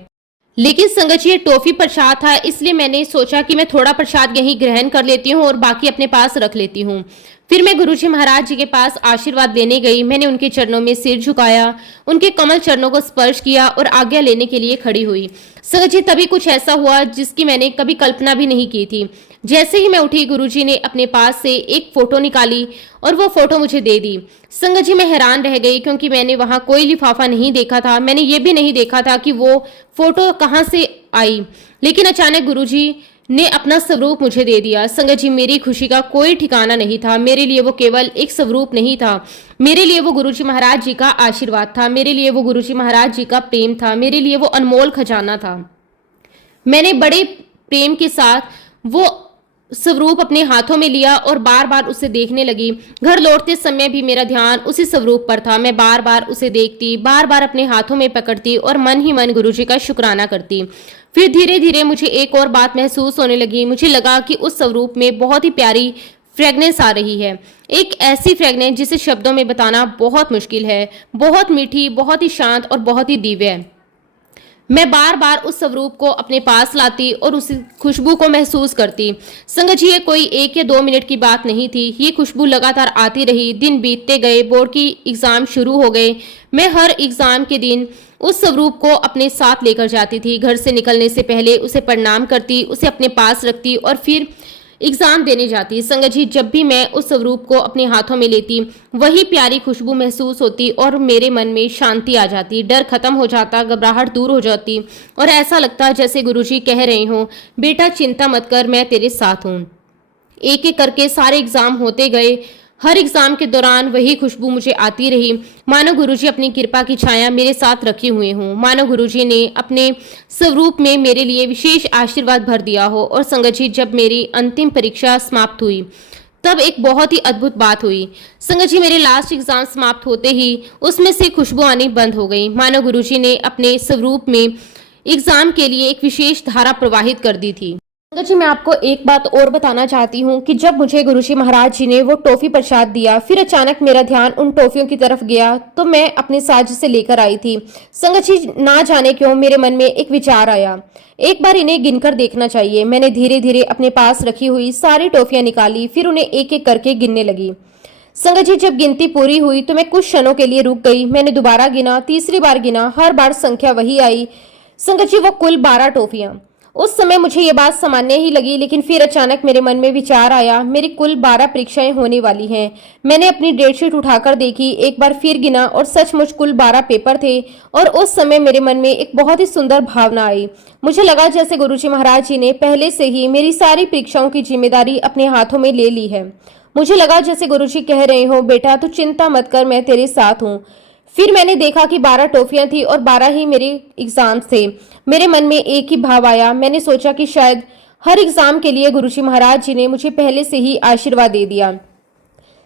लेकिन संगत जी ये टॉफी प्रसाद था, इसलिए मैंने सोचा कि मैं थोड़ा प्रसाद यहीं ग्रहण कर लेती हूँ और बाकी अपने पास रख लेती हूँ। फिर मैं गुरुजी महाराज जी के पास आशीर्वाद लेने गई। मैंने उनके चरणों में सिर झुकाया, उनके कमल चरणों को स्पर्श किया और आज्ञा लेने के लिए खड़ी हुई। संगत जी, तभी कुछ ऐसा हुआ जिसकी मैंने कभी कल्पना भी नहीं की थी। जैसे ही मैं उठी, गुरुजी ने अपने पास से एक फोटो निकाली और वो फोटो मुझे दे दी। संगत जी, मैं हैरान रह गई क्योंकि मैंने वहां कोई लिफाफा नहीं देखा था। मैंने ये भी नहीं देखा था कि वो फोटो कहाँ से आई, लेकिन अचानक गुरुजी ने अपना स्वरूप मुझे दे दिया। संगत जी, मेरी खुशी का कोई ठिकाना नहीं था। मेरे लिए वो केवल एक स्वरूप नहीं था, मेरे लिए वो गुरुजी महाराज जी का आशीर्वाद था, मेरे लिए वो गुरुजी महाराज जी का प्रेम था, मेरे लिए वो अनमोल खजाना था। मैंने बड़े प्रेम के साथ वो स्वरूप अपने हाथों में लिया और बार बार उसे देखने लगी। घर लौटते समय भी मेरा ध्यान उसी स्वरूप पर था। मैं बार बार उसे देखती, बार बार अपने हाथों में पकड़ती और मन ही मन गुरुजी का शुक्राना करती। फिर धीरे धीरे मुझे एक और बात महसूस होने लगी। मुझे लगा कि उस स्वरूप में बहुत ही प्यारी फ्रेगनेंस आ रही है, एक ऐसी फ्रेगनेंस जिसे शब्दों में बताना बहुत मुश्किल है। बहुत मीठी, बहुत ही शांत और बहुत ही दिव्य। मैं बार बार उस स्वरूप को अपने पास लाती और उस खुशबू को महसूस करती। संगत जी, ये कोई 1 या 2 मिनट की बात नहीं थी। ये खुशबू लगातार आती रही। दिन बीतते गए, बोर्ड की एग्जाम शुरू हो गए। मैं हर एग्जाम के दिन उस स्वरूप को अपने साथ लेकर जाती थी। घर से निकलने से पहले उसे प्रणाम करती, उसे अपने पास रखती और फिर एग्जाम देने जाती। संगत जी, जब भी मैं उस स्वरूप को अपने हाथों में लेती, वही प्यारी खुशबू महसूस होती और मेरे मन में शांति आ जाती, डर खत्म हो जाता, घबराहट दूर हो जाती और ऐसा लगता जैसे गुरुजी कह रहे हो, बेटा चिंता मत कर, मैं तेरे साथ हूँ। एक एक करके सारे एग्जाम होते गए। हर एग्जाम के दौरान वही खुशबू मुझे आती रही, मानो गुरुजी अपनी कृपा की छाया मेरे साथ रखे हुए हों, मानो गुरुजी ने अपने स्वरूप में मेरे लिए विशेष आशीर्वाद भर दिया हो। और संगत जी, जब मेरी अंतिम परीक्षा समाप्त हुई तब एक बहुत ही अद्भुत बात हुई। संगत जी, मेरे लास्ट एग्जाम समाप्त होते ही उसमें से खुशबू आनी बंद हो गई, मानो गुरुजी ने अपने स्वरूप में एग्जाम के लिए एक विशेष धारा प्रवाहित कर दी थी। संगत जी, मैं आपको एक बात और बताना चाहती हूँ कि जब मुझे गुरुजी महाराज जी ने वो टॉफी प्रसाद दिया, फिर अचानक मेरा ध्यान उन टॉफियों की तरफ गया तो मैं अपने साथ से लेकर आई थी। संगत जी, ना जाने क्यों मेरे मन में एक विचार आया, एक बार इन्हें गिनकर देखना चाहिए। मैंने धीरे धीरे अपने पास रखी हुई सारी टॉफियां निकाली, फिर उन्हें एक एक करके गिनने लगी। संगत जी, जब गिनती पूरी हुई तो मैं कुछ क्षणों के लिए रुक गई। मैंने दोबारा गिना, तीसरी बार गिना, हर बार संख्या वही आई। संगत जी, वो कुल 12 टॉफियां। उस समय मुझे ये बात सामान्य ही लगी, लेकिन फिर अचानक मेरे मन में विचार आया, मेरी कुल 12 परीक्षाएं होने वाली हैं। मैंने अपनी डेटशीट उठाकर देखी, एक बार फिर गिना और सचमुच कुल 12 पेपर थे। और उस समय मेरे मन में एक बहुत ही सुंदर भावना आई। मुझे लगा जैसे गुरुजी महाराज जी ने पहले से ही मेरी सारी परीक्षाओं की जिम्मेदारी अपने हाथों में ले ली है। मुझे लगा जैसे गुरुजी कह रहे हो, बेटा तू चिंता मत कर, मैं तेरे साथ हूँ। फिर मैंने देखा कि 12 टॉफियां थी और 12 ही मेरे एग्जाम्स थे। मेरे मन में एक ही भाव आया, मैंने सोचा कि शायद हर एग्जाम के लिए गुरुजी महाराज जी ने मुझे पहले से ही आशीर्वाद दे दिया।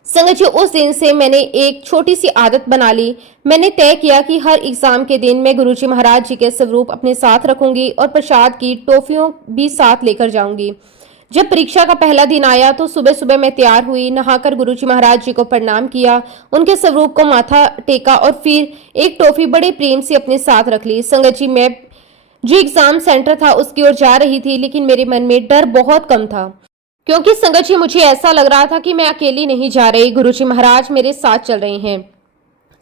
संगत जी, उस दिन से मैंने एक छोटी सी आदत बना ली। मैंने तय किया कि हर एग्जाम के दिन मैं गुरुजी महाराज जी के स्वरूप अपने साथ रखूंगी और प्रसाद की टॉफियों भी साथ लेकर जाऊंगी। जब परीक्षा का पहला दिन आया तो सुबह सुबह मैं तैयार हुई, नहाकर गुरुजी महाराज जी को प्रणाम किया, उनके स्वरूप को माथा टेका और फिर एक टॉफी बड़े प्रेम से अपने साथ रख ली। संगत जी, मैं जो एग्जाम सेंटर था उसकी ओर जा रही थी, लेकिन मेरे मन में डर बहुत कम था, क्योंकि संगत जी मुझे ऐसा लग रहा था कि मैं अकेली नहीं जा रही, गुरुजी महाराज मेरे साथ चल रहे हैं।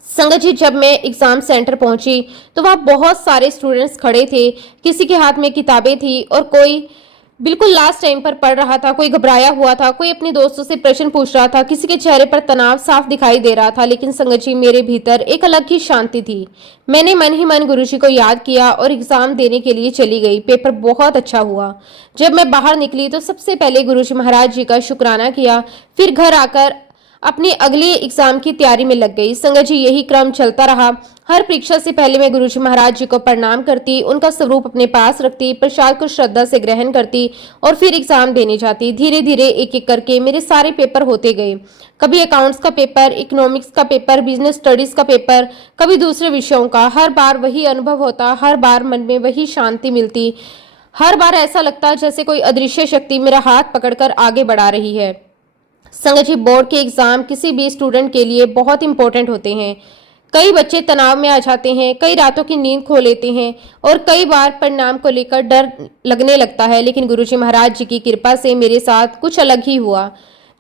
संगत जी, जब मैं एग्जाम सेंटर पहुंची तो वहां बहुत सारे स्टूडेंट्स खड़े थे, किसी के हाथ में किताबें थी और कोई बिल्कुल लास्ट टाइम पर पढ़ रहा था, कोई घबराया हुआ था, कोई अपने दोस्तों से प्रश्न पूछ रहा था, किसी के चेहरे पर तनाव साफ दिखाई दे रहा था। लेकिन संगत जी, मेरे भीतर एक अलग ही शांति थी। मैंने मन ही मन गुरुजी को याद किया और एग्जाम देने के लिए चली गई। पेपर बहुत अच्छा हुआ। जब मैं बाहर निकली तो सबसे पहले गुरुजी महाराज जी का शुक्राना किया, फिर घर आकर अपनी अगली एग्जाम की तैयारी में लग गई। संगत जी, यही क्रम चलता रहा। हर परीक्षा से पहले मैं गुरुजी महाराज जी को प्रणाम करती, उनका स्वरूप अपने पास रखती, प्रसाद को श्रद्धा से ग्रहण करती और फिर एग्जाम देने जाती। धीरे धीरे एक एक करके मेरे सारे पेपर होते गए। कभी अकाउंट्स का पेपर, इकोनॉमिक्स का पेपर, बिजनेस स्टडीज का पेपर, कभी दूसरे विषयों का। हर बार वही अनुभव होता, हर बार मन में वही शांति मिलती। हर बार ऐसा लगता जैसे कोई अदृश्य शक्ति मेरा हाथ पकड़कर आगे बढ़ा रही है। संगत जी, बोर्ड के एग्जाम किसी भी स्टूडेंट के लिए बहुत इंपॉर्टेंट होते हैं। कई बच्चे तनाव में आ जाते हैं, कई रातों की नींद खो लेते हैं और कई बार परिणाम को लेकर डर लगने लगता है। लेकिन गुरुजी महाराज जी की कृपा से मेरे साथ कुछ अलग ही हुआ।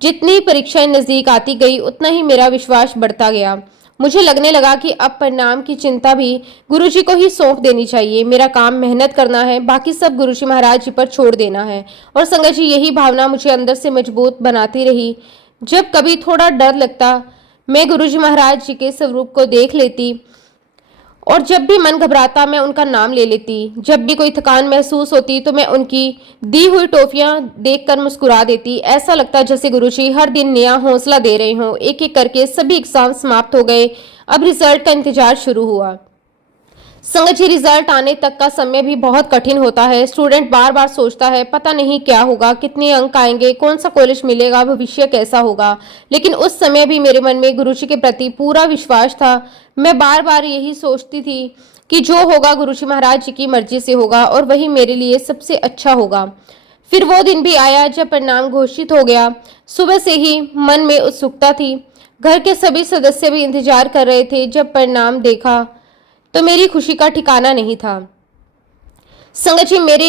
जितनी परीक्षाएं नजदीक आती गई उतना ही मेरा विश्वास बढ़ता गया। मुझे लगने लगा कि अब परिणाम की चिंता भी गुरुजी को ही सौंप देनी चाहिए। मेरा काम मेहनत करना है, बाकी सब गुरुजी महाराज जी पर छोड़ देना है। और संगत जी, यही भावना मुझे अंदर से मजबूत बनाती रही। जब कभी थोड़ा डर लगता, मैं गुरुजी महाराज जी के स्वरूप को देख लेती और जब भी मन घबराता मैं उनका नाम ले लेती। जब भी कोई थकान महसूस होती तो मैं उनकी दी हुई टॉफियां देखकर मुस्कुरा देती। ऐसा लगता जैसे गुरुजी हर दिन नया हौसला दे रहे हों। एक एक करके सभी एग्जाम समाप्त हो गए। अब रिजल्ट का इंतजार शुरू हुआ। संगत जी, रिजल्ट आने तक का समय भी बहुत कठिन होता है। स्टूडेंट बार बार सोचता है पता नहीं क्या होगा, कितने अंक आएंगे, कौन सा कॉलेज मिलेगा, भविष्य कैसा होगा। लेकिन उस समय भी मेरे मन में गुरुजी के प्रति पूरा विश्वास था। मैं बार बार यही सोचती थी कि जो होगा गुरुजी महाराज जी की मर्जी से होगा और वही मेरे लिए सबसे अच्छा होगा। फिर वो दिन भी आया जब परिणाम घोषित हो गया। सुबह से ही मन में उत्सुकता थी। घर के सभी सदस्य भी इंतजार कर रहे थे। जब परिणाम देखा तो मेरी खुशी का ठिकाना नहीं था। संगत जी, मेरे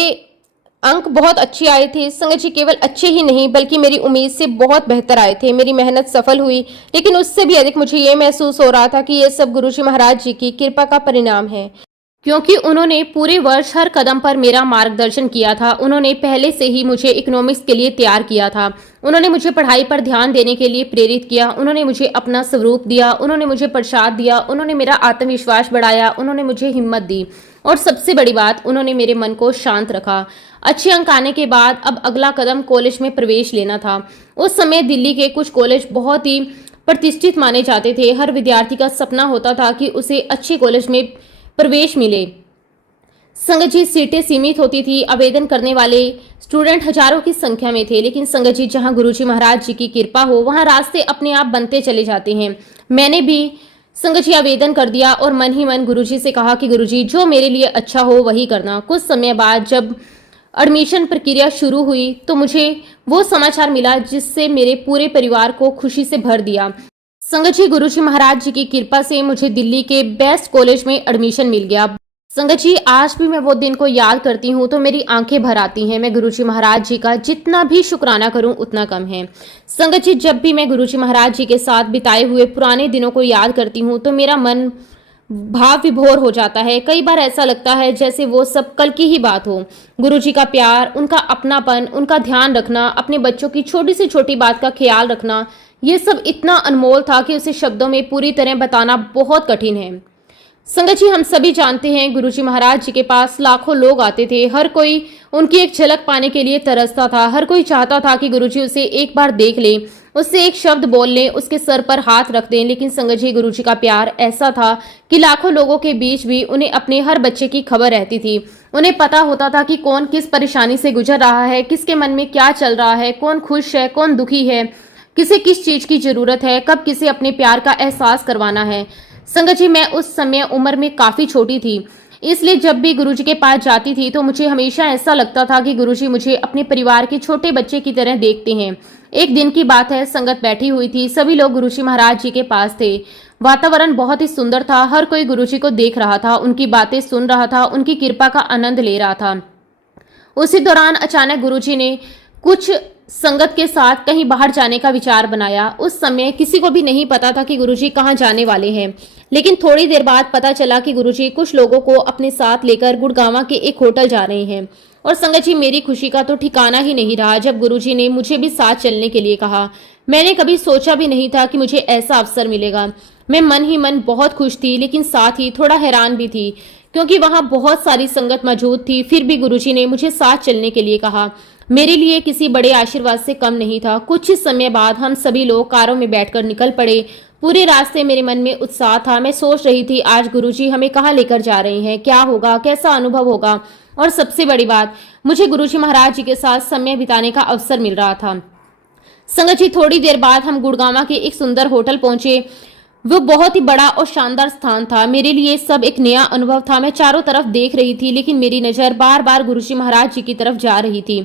अंक बहुत अच्छे आए थे। संगत जी, केवल अच्छे ही नहीं बल्कि मेरी उम्मीद से बहुत बेहतर आए थे। मेरी मेहनत सफल हुई, लेकिन उससे भी अधिक मुझे ये महसूस हो रहा था कि ये सब गुरुजी महाराज जी की कृपा का परिणाम है, क्योंकि उन्होंने पूरे वर्ष हर कदम पर मेरा मार्गदर्शन किया था। उन्होंने पहले से ही मुझे इकोनॉमिक्स के लिए तैयार किया था। उन्होंने मुझे पढ़ाई पर ध्यान देने के लिए प्रेरित किया। उन्होंने मुझे अपना स्वरूप दिया, उन्होंने मुझे प्रसाद दिया, उन्होंने मेरा आत्मविश्वास बढ़ाया, उन्होंने मुझे हिम्मत दी और सबसे बड़ी बात, उन्होंने मेरे मन को शांत रखा। अच्छे अंक आने के बाद अब अगला कदम कॉलेज में प्रवेश लेना था। उस समय दिल्ली के कुछ कॉलेज बहुत ही प्रतिष्ठित माने जाते थे। हर विद्यार्थी का सपना होता था कि उसे अच्छे कॉलेज में प्रवेश मिले। संगत जी, सीटें सीमित होती थी। आवेदन करने वाले स्टूडेंट हजारों की संख्या में थे। लेकिन संगत जी, जहां गुरुजी महाराज जी की कृपा हो वहां रास्ते अपने आप बनते चले जाते हैं। मैंने भी संगत जी आवेदन कर दिया और मन ही मन गुरुजी से कहा कि गुरुजी, जो मेरे लिए अच्छा हो वही करना। कुछ समय बाद जब एडमिशन प्रक्रिया शुरू हुई तो मुझे वो समाचार मिला जिससे मेरे पूरे परिवार को खुशी से भर दिया। संगत जी, गुरुजी महाराज जी की कृपा से मुझे दिल्ली के बेस्ट कॉलेज में एडमिशन मिल गया। संगत जी, आज भी मैं वो दिन को याद करती हूँ तो मेरी आंखें भर आती हैं। मैं गुरुजी महाराज जी का जितना भी शुक्राना करूँ उतना कम है। संगत जी, जब भी मैं गुरुजी महाराज जी के साथ बिताए हुए पुराने दिनों को याद करती हूँ तो मेरा मन भाव विभोर हो जाता है। कई बार ऐसा लगता है जैसे वो सब कल की ही बात हो। गुरुजी का प्यार, उनका अपनापन, उनका ध्यान रखना, अपने बच्चों की छोटी से छोटी बात का ख्याल रखना, ये सब इतना अनमोल था कि उसे शब्दों में पूरी तरह बताना बहुत कठिन है। संगत जी, हम सभी जानते हैं गुरुजी महाराज जी के पास लाखों लोग आते थे। हर कोई उनकी एक झलक पाने के लिए तरसता था। हर कोई चाहता था कि गुरुजी उसे एक बार देख लें, उससे एक शब्द बोल लें, उसके सर पर हाथ रख दें। लेकिन संगत जी, गुरुजी का प्यार ऐसा था कि लाखों लोगों के बीच भी उन्हें अपने हर बच्चे की खबर रहती थी। उन्हें पता होता था कि कौन किस परेशानी से गुजर रहा है, किसके मन में क्या चल रहा है, कौन खुश है, कौन दुखी है, किसे किस चीज की जरूरत है, कब किसे अपने प्यार का एहसास करवाना है। संगत जी, मैं उस समय उम्र में काफी छोटी थी, इसलिए जब भी गुरुजी के पास जाती थी तो मुझे हमेशा ऐसा लगता था कि गुरुजी मुझे अपने परिवार के छोटे बच्चे की तरह देखते हैं। एक दिन की बात है, संगत बैठी हुई थी, सभी लोग गुरुजी महाराज जी के पास थे। वातावरण बहुत ही सुंदर था, हर कोई गुरुजी को देख रहा था, उनकी बातें सुन रहा था, उनकी कृपा का आनंद ले रहा था। उसी दौरान अचानक गुरुजी ने कुछ संगत के साथ कहीं बाहर जाने का विचार बनाया। उस समय किसी को भी नहीं पता था कि गुरुजी कहाँ जाने वाले हैं, लेकिन थोड़ी देर बाद पता चला कि गुरुजी कुछ लोगों को अपने साथ लेकर गुड़गांव के एक होटल जा रहे हैं। और संगत जी, मेरी खुशी का तो ठिकाना ही नहीं रहा जब गुरुजी ने मुझे भी साथ चलने के लिए कहा। मैंने कभी सोचा भी नहीं था कि मुझे ऐसा अवसर मिलेगा। मैं मन ही मन बहुत खुश थी, लेकिन साथ ही थोड़ा हैरान भी थी, क्योंकि वहां बहुत सारी संगत मौजूद थी। फिर भी गुरुजी ने मुझे साथ चलने के लिए कहा। मेरे लिए किसी बड़े आशीर्वाद से कम नहीं था। कुछ ही समय बाद हम सभी लोग कारों में बैठकर निकल पड़े। पूरे रास्ते मेरे मन में उत्साह था। मैं सोच रही थी, आज गुरुजी हमें कहाँ लेकर जा रहे हैं, क्या होगा, कैसा अनुभव होगा। और सबसे बड़ी बात, मुझे गुरुजी महाराज जी के साथ समय बिताने का अवसर मिल रहा था। संगत जी, थोड़ी देर बाद हम गुड़गांव के एक सुंदर होटल पहुंचे। वो बहुत ही बड़ा और शानदार स्थान था। मेरे लिए सब एक नया अनुभव था। मैं चारों तरफ देख रही थी, लेकिन मेरी नजर बार बार गुरुजी महाराज जी की तरफ जा रही थी।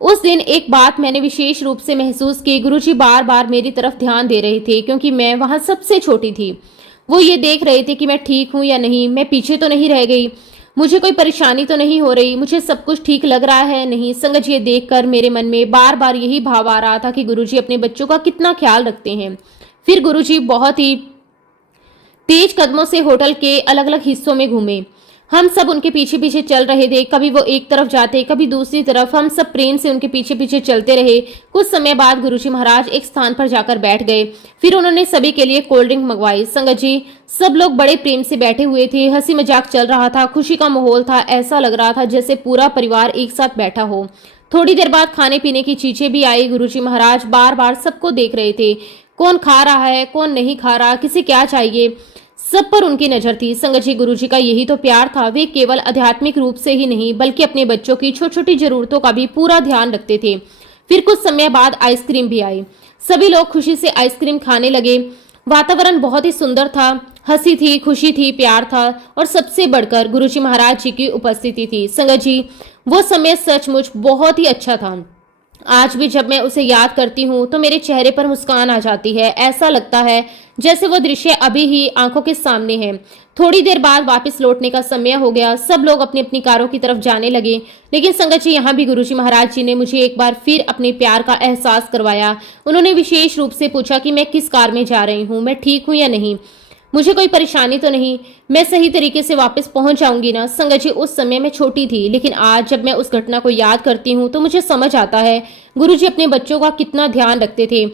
उस दिन एक बात मैंने विशेष रूप से महसूस की। गुरुजी बार बार मेरी तरफ ध्यान दे रहे थे, क्योंकि मैं वहां सबसे छोटी थी। वो ये देख रहे थे कि मैं ठीक हूं या नहीं, मैं पीछे तो नहीं रह गई, मुझे कोई परेशानी तो नहीं हो रही, मुझे सब कुछ ठीक लग रहा है नहीं। संगत जी, ये देखकर मेरे मन में बार बार यही भाव आ रहा था कि गुरुजी अपने बच्चों का कितना ख्याल रखते हैं। फिर गुरुजी बहुत ही तेज कदमों से होटल के अलग अलग हिस्सों में घूमे। हम सब उनके पीछे पीछे चल रहे थे। कभी वो एक तरफ जाते, कभी दूसरी तरफ। हम सब प्रेम से उनके पीछे पीछे चलते रहे। कुछ समय बाद गुरुजी महाराज एक स्थान पर जाकर बैठ गए। फिर उन्होंने सभी के लिए कोल्ड ड्रिंक मंगवाई। संगत जी, सब लोग बड़े प्रेम से बैठे हुए थे। हंसी मजाक चल रहा था, खुशी का माहौल था। ऐसा लग रहा था जैसे पूरा परिवार एक साथ बैठा हो। थोड़ी देर बाद खाने पीने की चीजें भी आई। गुरुजी महाराज बार बार सबको देख रहे थे, कौन खा रहा है, कौन नहीं खा रहा, किसे क्या चाहिए, सब पर उनकी नजर थी। संगत जी, गुरुजी का यही तो प्यार था। वे केवल आध्यात्मिक रूप से ही नहीं, बल्कि अपने बच्चों की छोटी छोटी जरूरतों का भी पूरा ध्यान रखते थे। फिर कुछ समय बाद आइसक्रीम भी आई। सभी लोग खुशी से आइसक्रीम खाने लगे। वातावरण बहुत ही सुंदर था। हंसी थी, खुशी थी, प्यार था, और सबसे बढ़कर गुरुजी महाराज जी की उपस्थिति थी। संगत जी, वो समय सचमुच बहुत ही अच्छा था। आज भी जब मैं उसे याद करती हूँ तो मेरे चेहरे पर मुस्कान आ जाती है। ऐसा लगता है जैसे वो दृश्य अभी ही आंखों के सामने है। थोड़ी देर बाद वापस लौटने का समय हो गया। सब लोग अपनी अपनी कारों की तरफ जाने लगे, लेकिन संगत जी, यहाँ भी गुरुजी महाराज जी ने मुझे एक बार फिर अपने प्यार का एहसास करवाया। उन्होंने विशेष रूप से पूछा कि मैं किस कार में जा रही हूँ, मैं ठीक हूँ या नहीं, मुझे कोई परेशानी तो नहीं, मैं सही तरीके से वापस पहुंच जाऊंगी ना। संगत जी, उस समय मैं छोटी थी, लेकिन आज जब मैं उस घटना को याद करती हूँ तो मुझे समझ आता है गुरुजी अपने बच्चों का कितना ध्यान रखते थे।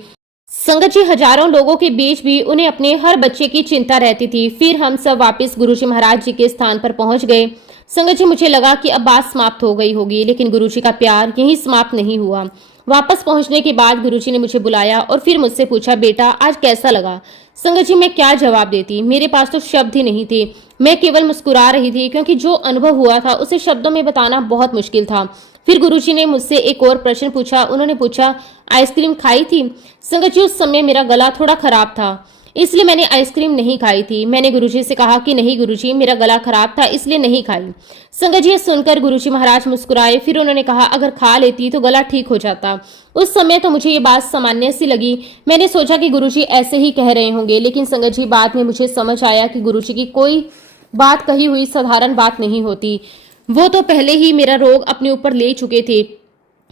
संगत जी, हजारों लोगों के बीच भी उन्हें अपने हर बच्चे की चिंता रहती थी। फिर हम सब वापस गुरुजी महाराज जी के स्थान पर पहुंच गए। संगत जी, मुझे लगा कि अब बात समाप्त हो गई होगी, लेकिन गुरुजी का प्यार यहीं समाप्त नहीं हुआ। वापस पहुंचने के बाद गुरुजी ने मुझे बुलाया और फिर मुझसे पूछा, बेटा आज कैसा लगा। संगत जी, मैं क्या जवाब देती, मेरे पास तो शब्द ही नहीं थे। मैं केवल मुस्कुरा रही थी, क्योंकि जो अनुभव हुआ था उसे शब्दों में बताना बहुत मुश्किल था। फिर गुरुजी ने मुझसे एक और प्रश्न पूछा। उन्होंने पूछा, आइसक्रीम खाई थी। संगत जी, उस समय मेरा गला थोड़ा खराब था, इसलिए मैंने आइसक्रीम नहीं खाई थी। मैंने गुरुजी से कहा कि नहीं गुरुजी, मेरा गला खराब था इसलिए नहीं खाई। संगत जी, सुनकर गुरुजी महाराज मुस्कुराए। फिर उन्होंने कहा, अगर खा लेती तो गला ठीक हो जाता। उस समय तो मुझे ये बात सामान्य सी लगी। मैंने सोचा कि गुरुजी ऐसे ही कह रहे होंगे, लेकिन संगत जी, बाद में मुझे समझ आया कि गुरुजी की कोई बात कही हुई साधारण बात नहीं होती। वो तो पहले ही मेरा रोग अपने ऊपर ले चुके थे,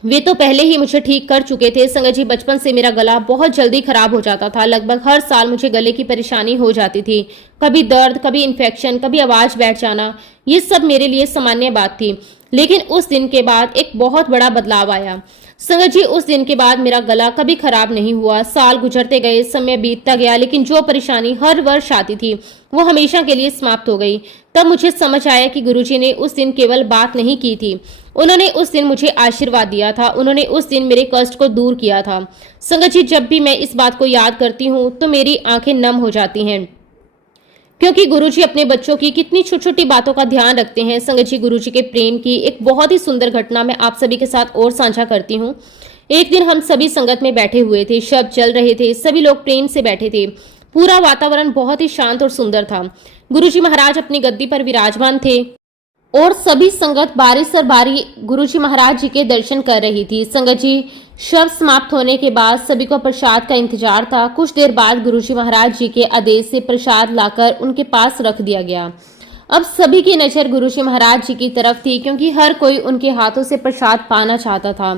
वे तो पहले ही मुझे ठीक कर चुके थे। संगत जी, बचपन से मेरा गला बहुत जल्दी खराब हो जाता था। लगभग हर साल मुझे गले की परेशानी हो जाती थी, कभी दर्द, कभी इन्फेक्शन, कभी आवाज बैठ जाना। ये सब मेरे लिए सामान्य बात थी। लेकिन उस दिन के बाद एक बहुत बड़ा बदलाव आया। संगत जी, उस दिन के बाद मेरा गला कभी खराब नहीं हुआ। साल गुजरते गए, समय बीतता गया, लेकिन जो परेशानी हर वर्ष आती थी वो हमेशा के लिए समाप्त हो गई। तब मुझे समझ आया कि गुरुजी ने उस दिन केवल बात नहीं की थी, उन्होंने उस दिन मुझे आशीर्वाद दिया था, उन्होंने उस दिन मेरे कष्ट को दूर किया था। संगत जी, जब भी मैं इस बात को याद करती हूँ तो मेरी आंखें नम हो जाती हैं, क्योंकि गुरुजी अपने बच्चों की कितनी छोटी छोटी बातों का ध्यान रखते हैं। संगत जी, गुरुजी के प्रेम की एक बहुत ही सुंदर घटना मैं आप सभी के साथ और साझा करती हूँ। एक दिन हम सभी संगत में बैठे हुए थे, शब्द चल रहे थे, सभी लोग प्रेम से बैठे थे। पूरा वातावरण बहुत ही शांत और सुंदर था। गुरुजी महाराज अपनी गद्दी पर विराजमान थे और सभी संगत बारी सर बारी गुरुजी महाराज जी के दर्शन कर रही थी। संगत जी शब्द समाप्त होने के बाद सभी को प्रसाद का इंतजार था। कुछ देर बाद गुरुजी महाराज जी के आदेश से प्रसाद लाकर उनके पास रख दिया गया। अब सभी की नजर गुरुजी महाराज जी की तरफ थी, क्योंकि हर कोई उनके हाथों से प्रसाद पाना चाहता था।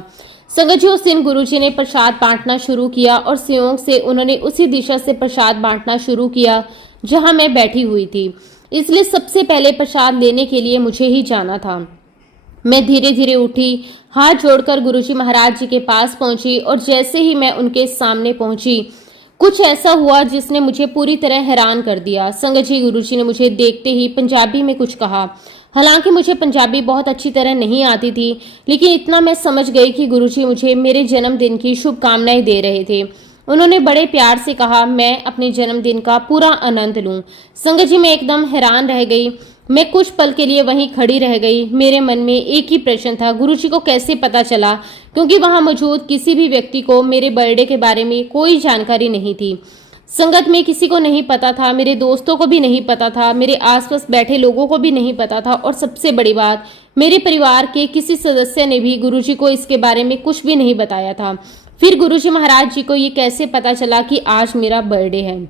संगत जी, उस दिन गुरुजी ने प्रसाद बांटना शुरू किया और संयोग से उन्होंने उसी दिशा से प्रसाद बांटना शुरू किया जहां मैं बैठी हुई थी, इसलिए सबसे पहले प्रसाद लेने के लिए मुझे ही जाना था। मैं धीरे धीरे उठी, हाथ जोड़कर गुरुजी महाराज जी के पास पहुंची और जैसे ही मैं उनके सामने पहुंची, कुछ ऐसा हुआ जिसने मुझे पूरी तरह हैरान कर दिया। संगत जी, गुरुजी ने मुझे देखते ही पंजाबी में कुछ कहा। हालांकि मुझे पंजाबी बहुत अच्छी तरह नहीं आती थी, लेकिन इतना मैं समझ गई कि गुरुजी मुझे मेरे जन्मदिन की शुभकामनाएं दे रहे थे। उन्होंने बड़े प्यार से कहा, मैं अपने जन्मदिन का पूरा आनंद लूं। संगत जी, मैं एकदम हैरान रह गई। मैं कुछ पल के लिए वहीं खड़ी रह गई। मेरे मन में एक ही प्रश्न था, गुरुजी को कैसे पता चला, क्योंकि वहां मौजूद किसी भी व्यक्ति को मेरे बर्थडे के बारे में कोई जानकारी नहीं थी। संगत में किसी को नहीं पता था, मेरे दोस्तों को भी नहीं पता था, मेरे आसपास बैठे लोगों को भी नहीं पता था, और सबसे बड़ी बात, मेरे परिवार के किसी सदस्य ने भी गुरुजी को इसके बारे में कुछ भी नहीं बताया था। फिर गुरुजी महाराज जी को ये कैसे पता चला कि आज मेरा बर्थडे है?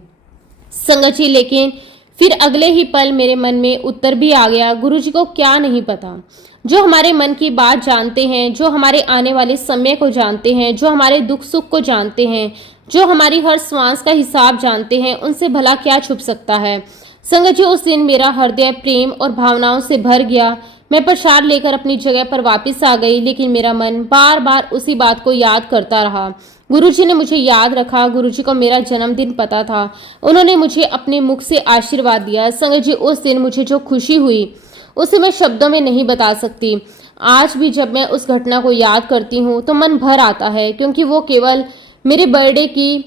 संगत जी, लेकिन फिर अगले ही पल मेरे मन में उत्तर भी आ गया, गुरुजी को क्या नहीं पता। जो हमारे मन की बात जानते हैं, जो हमारे आने वाले समय को जानते हैं, जो हमारे दुख सुख को जानते हैं, जो हमारी हर श्वास का हिसाब जानते हैं, उनसे भला क्या छुप सकता है। संगत जी, उस दिन मेरा हृदय प्रेम और भावनाओं से भर गया। मैं प्रसाद लेकर अपनी जगह पर वापस आ गई, लेकिन मेरा मन बार बार उसी बात को याद करता रहा। गुरुजी ने मुझे याद रखा, गुरुजी को मेरा जन्मदिन पता था, उन्होंने मुझे अपने मुख से आशीर्वाद दिया। संगत जी, उस दिन मुझे जो खुशी हुई उसे मैं शब्दों में नहीं बता सकती। आज भी जब मैं उस घटना को याद करती हूँ तो मन भर आता है, क्योंकि वो केवल मेरे बर्थडे की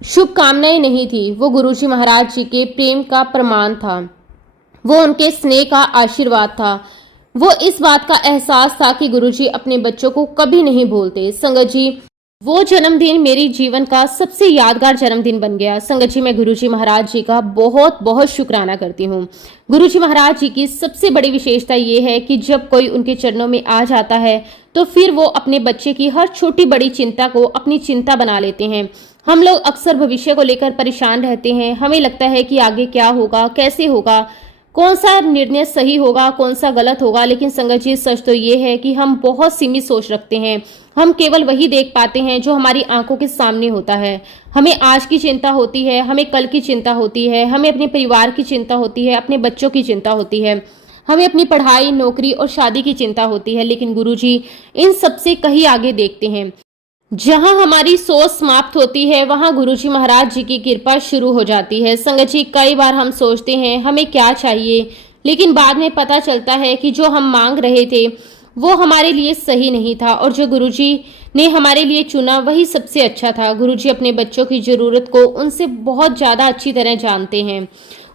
शुभकामनाएं नहीं थी, वो गुरुजी महाराज जी के प्रेम का प्रमाण था, वो उनके स्नेह का आशीर्वाद था, वो इस बात का एहसास था कि गुरुजी अपने बच्चों को कभी नहीं भूलते। संगत जी, वो जन्मदिन मेरी जीवन का सबसे यादगार जन्मदिन बन गया। संगत जी, मैं गुरुजी महाराज जी का बहुत बहुत शुक्राना करती हूँ। गुरुजी महाराज जी की सबसे बड़ी विशेषता ये है कि जब कोई उनके चरणों में आ जाता है तो फिर वो अपने बच्चे की हर छोटी बड़ी चिंता को अपनी चिंता बना लेते हैं। हम लोग अक्सर भविष्य को लेकर परेशान रहते हैं, हमें लगता है कि आगे क्या होगा, कैसे होगा, कौन सा निर्णय सही होगा, कौन सा गलत होगा। लेकिन संगत जी, सच तो ये है कि हम बहुत सीमित सोच रखते हैं। हम केवल वही देख पाते हैं जो हमारी आंखों के सामने होता है। हमें आज की चिंता होती है, हमें कल की चिंता होती है, हमें अपने परिवार की चिंता होती है, अपने बच्चों की चिंता होती है, हमें अपनी पढ़ाई, नौकरी और शादी की चिंता होती है। लेकिन गुरुजी इन सबसे कहीं आगे देखते हैं। जहां हमारी सोच समाप्त होती है, वहां गुरुजी महाराज जी की कृपा शुरू हो जाती है। संगत जी, कई बार हम सोचते हैं हमें क्या चाहिए, लेकिन बाद में पता चलता है कि जो हम मांग रहे थे वो हमारे लिए सही नहीं था, और जो गुरुजी ने हमारे लिए चुना वही सबसे अच्छा था। गुरुजी अपने बच्चों की जरूरत को उनसे बहुत ज्यादा अच्छी तरह जानते हैं।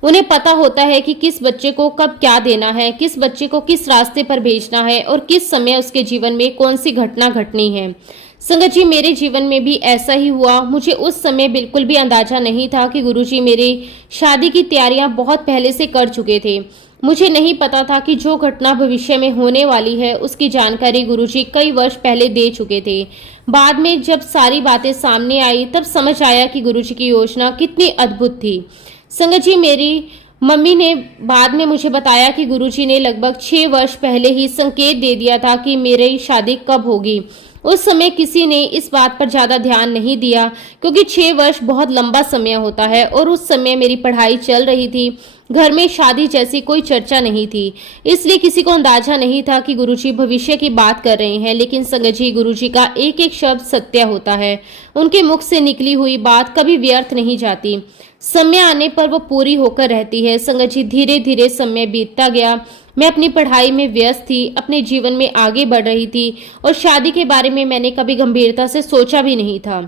उन्हें पता होता है कि किस बच्चे को कब क्या देना है, किस बच्चे को किस रास्ते पर भेजना है, और किस समय उसके जीवन में कौन सी घटना घटनी है। संगत जी, मेरे जीवन में भी ऐसा ही हुआ। मुझे उस समय बिल्कुल भी अंदाजा नहीं था कि गुरुजी मेरी शादी की तैयारियां बहुत पहले से कर चुके थे। मुझे नहीं पता था कि जो घटना भविष्य में होने वाली है उसकी जानकारी गुरुजी कई वर्ष पहले दे चुके थे। बाद में जब सारी बातें सामने आई तब समझ आया कि गुरुजी की योजना कितनी अद्भुत थी। संगत जी, मेरी मम्मी ने बाद में मुझे बताया कि गुरुजी ने लगभग 6 वर्ष पहले ही संकेत दे दिया था कि मेरी शादी कब होगी। उस समय किसी ने इस बात पर ज्यादा ध्यान नहीं दिया, क्योंकि 6 वर्ष बहुत लंबा समय होता है, और उस समय मेरी पढ़ाई चल रही थी। घर में शादी जैसी कोई चर्चा नहीं थी, इसलिए किसी को अंदाजा नहीं था कि गुरुजी भविष्य की बात कर रहे हैं। लेकिन संगत जी, गुरुजी का एक एक शब्द सत्य होता है। उनके मुख से निकली हुई बात कभी व्यर्थ नहीं जाती, समय आने पर वो पूरी होकर रहती है। संगत जी, धीरे धीरे समय बीतता गया। मैं अपनी पढ़ाई में व्यस्त थी, अपने जीवन में आगे बढ़ रही थी, और शादी के बारे में मैंने कभी गंभीरता से सोचा भी नहीं था।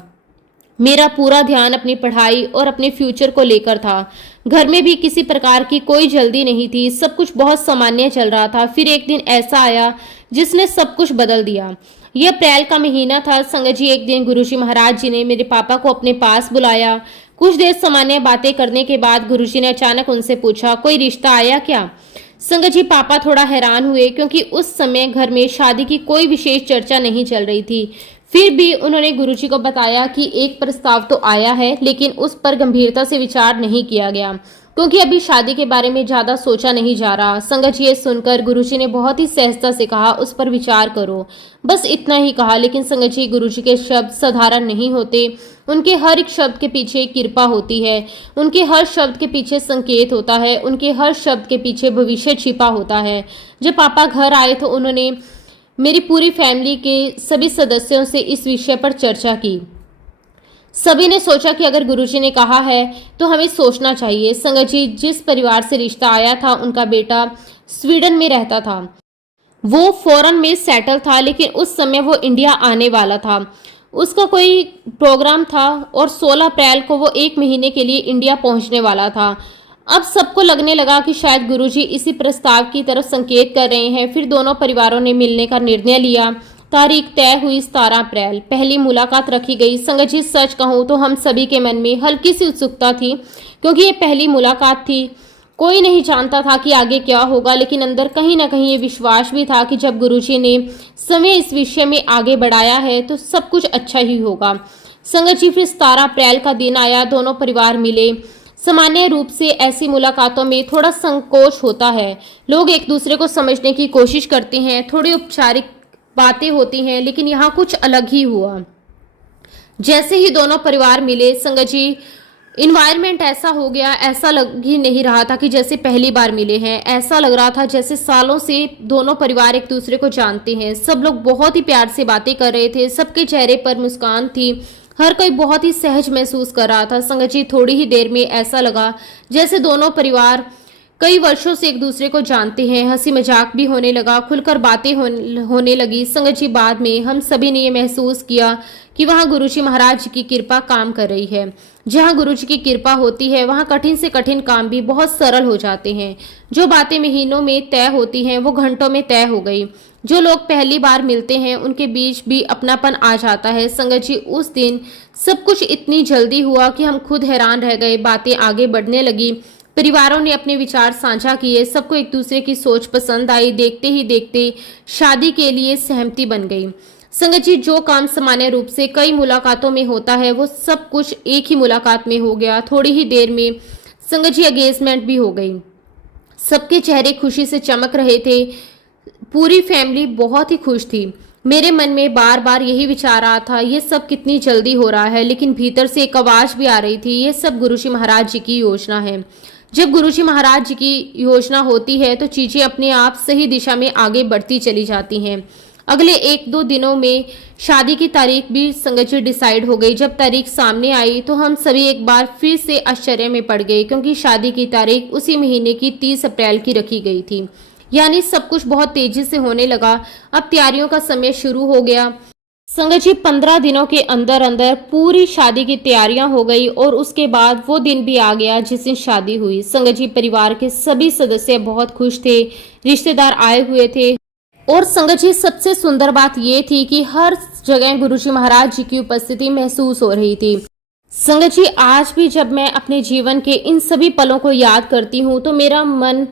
मेरा पूरा ध्यान अपनी पढ़ाई और अपने फ्यूचर को लेकर था। घर में भी किसी प्रकार की कोई जल्दी नहीं थी, सब कुछ बहुत सामान्य चल रहा था। फिर एक दिन ऐसा आया जिसने सब कुछ बदल दिया। यह अप्रैल का महीना था। संगत जी, एक दिन गुरुजी महाराज जी ने मेरे पापा को अपने पास बुलाया। कुछ देर सामान्य बातें करने के बाद गुरुजी ने अचानक उनसे पूछा, कोई रिश्ता आया क्या? संगत जी, पापा थोड़ा हैरान हुए क्योंकि उस समय घर में शादी की कोई विशेष चर्चा नहीं चल रही थी। फिर भी उन्होंने गुरुजी को बताया कि एक प्रस्ताव तो आया है, लेकिन उस पर गंभीरता से विचार नहीं किया गया क्योंकि अभी शादी के बारे में ज्यादा सोचा नहीं जा रहा। संगत जी, ये सुनकर गुरुजी ने बहुत ही सहजता से कहा, उस पर विचार करो, बस इतना ही कहा। लेकिन संगत जी, गुरुजी के शब्द साधारण नहीं होते। उनके हर एक शब्द के पीछे कृपा होती है, उनके हर शब्द के पीछे संकेत होता है, उनके हर शब्द के पीछे भविष्य छिपा होता है। जब पापा घर आए तो उन्होंने मेरी पूरी फैमिली के सभी सदस्यों से इस विषय पर चर्चा की। सभी ने सोचा कि अगर गुरुजी ने कहा है तो हमें सोचना चाहिए। संगत जी, जिस परिवार से रिश्ता आया था उनका बेटा स्वीडन में रहता था। वो फॉरेन में सेटल था, लेकिन उस समय वो इंडिया आने वाला था। उसका कोई प्रोग्राम था और 16 अप्रैल को वो 1 महीने के लिए इंडिया पहुंचने वाला था। अब सबको लगने लगा कि शायद गुरुजी इसी प्रस्ताव की तरफ संकेत कर रहे हैं। फिर दोनों परिवारों ने मिलने का निर्णय लिया। तारीख तय हुई 17 अप्रैल। पहली मुलाकात रखी गई। संगत जी, सच कहूँ तो हम सभी के मन में हल्की सी उत्सुकता थी क्योंकि ये पहली मुलाकात थी। कोई नहीं जानता था कि आगे क्या होगा, लेकिन अंदर कहीं ना कहीं ये विश्वास भी था कि जब गुरुजी ने समय इस विषय में आगे बढ़ाया है तो सब कुछ अच्छा ही होगा। संगत जी, फिर 17 अप्रैल का दिन आया। दोनों परिवार मिले। सामान्य रूप से ऐसी मुलाकातों में थोड़ा संकोच होता है। लोग एक दूसरे को समझने की कोशिश करते हैं, थोड़ी औपचारिक बातें होती हैं, लेकिन यहाँ कुछ अलग ही हुआ। जैसे ही दोनों परिवार मिले, संगत जी, इन्वायरमेंट ऐसा हो गया, ऐसा लग ही नहीं रहा था कि जैसे पहली बार मिले हैं। ऐसा लग रहा था जैसे सालों से दोनों परिवार एक दूसरे को जानते हैं। सब लोग बहुत ही प्यार से बातें कर रहे थे। सबके चेहरे पर मुस्कान थी। हर कोई बहुत ही सहज महसूस कर रहा था। संगत जी, थोड़ी ही देर में ऐसा लगा जैसे दोनों परिवार कई वर्षों से एक दूसरे को जानते हैं। हंसी मजाक भी होने लगा, खुलकर बातें होने लगी। संगत जी, बाद में हम सभी ने ये महसूस किया कि वहाँ गुरुजी महाराज जी की कृपा काम कर रही है। जहाँ गुरुजी की कृपा होती है वहाँ कठिन से कठिन काम भी बहुत सरल हो जाते हैं। जो बातें महीनों में तय होती हैं वो घंटों में तय हो गई। जो लोग पहली बार मिलते हैं उनके बीच भी अपनापन आ जाता है। संगत जी, उस दिन सब कुछ इतनी जल्दी हुआ कि हम खुद हैरान रह गए। बातें आगे बढ़ने लगी। परिवारों ने अपने विचार साझा किए। सबको एक दूसरे की सोच पसंद आई। देखते ही देखते शादी के लिए सहमति बन गई। संगत जी, जो काम सामान्य रूप से कई मुलाकातों में होता है वो सब कुछ एक ही मुलाकात में हो गया। थोड़ी ही देर में संगत जी एंगेजमेंट भी हो गई। सबके चेहरे खुशी से चमक रहे थे। पूरी फैमिली बहुत ही खुश थी। मेरे मन में बार बार यही विचार आ था, ये सब कितनी जल्दी हो रहा है। लेकिन भीतर से एक आवाज भी आ रही थी, ये सब गुरुजी महाराज जी की योजना है। जब गुरुजी महाराज जी की योजना होती है तो चीजें अपने आप सही दिशा में आगे बढ़ती चली जाती हैं। अगले 1-2 दिनों में शादी की तारीख भी संगत जी डिसाइड हो गई। जब तारीख सामने आई तो हम सभी एक बार फिर से आश्चर्य में पड़ गए क्योंकि शादी की तारीख उसी महीने की 30 अप्रैल की रखी गई थी। यानी सब कुछ बहुत तेजी से होने लगा। अब तैयारियों का समय शुरू हो गया। संगत जी, 15 दिनों के अंदर अंदर पूरी शादी की तैयारियां हो गई और उसके बाद वो दिन भी आ गया जिस दिन शादी हुई। संगत जी, परिवार के सभी सदस्य बहुत खुश थे। रिश्तेदार आए हुए थे और संगत जी, सबसे सुंदर बात ये थी कि हर जगह गुरुजी महाराज जी की उपस्थिति महसूस हो रही थी। संगत जी, आज भी जब मैं अपने जीवन के इन सभी पलों को याद करती हूँ तो मेरा मन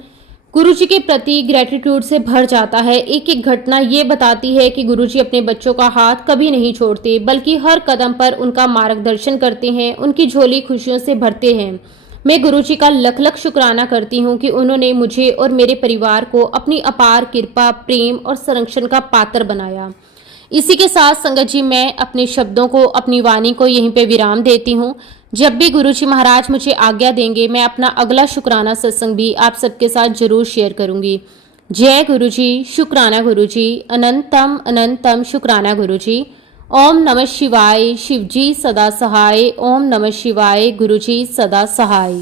गुरुजी के प्रति ग्रेटिट्यूड से भर जाता है। एक एक घटना ये बताती है कि गुरुजी अपने बच्चों का हाथ कभी नहीं छोड़ते, बल्कि हर कदम पर उनका मार्गदर्शन करते हैं, उनकी झोली खुशियों से भरते हैं। मैं गुरुजी का लख लख शुक्राना करती हूँ कि उन्होंने मुझे और मेरे परिवार को अपनी अपार कृपा, प्रेम और संरक्षण का पात्र बनाया। इसी के साथ संगत जी, मैं अपने शब्दों को, अपनी वाणी को यहीं पे विराम देती हूँ। जब भी गुरुजी महाराज मुझे आज्ञा देंगे मैं अपना अगला शुक्राना सत्संग भी आप सबके साथ जरूर शेयर करूंगी। जय गुरुजी, शुक्राना गुरुजी, अनंतम अनंतम शुक्राना गुरुजी। ओम नमः शिवाय। शिवजी सदा सहाय। ओम नमः शिवाय। गुरुजी सदा सहाय।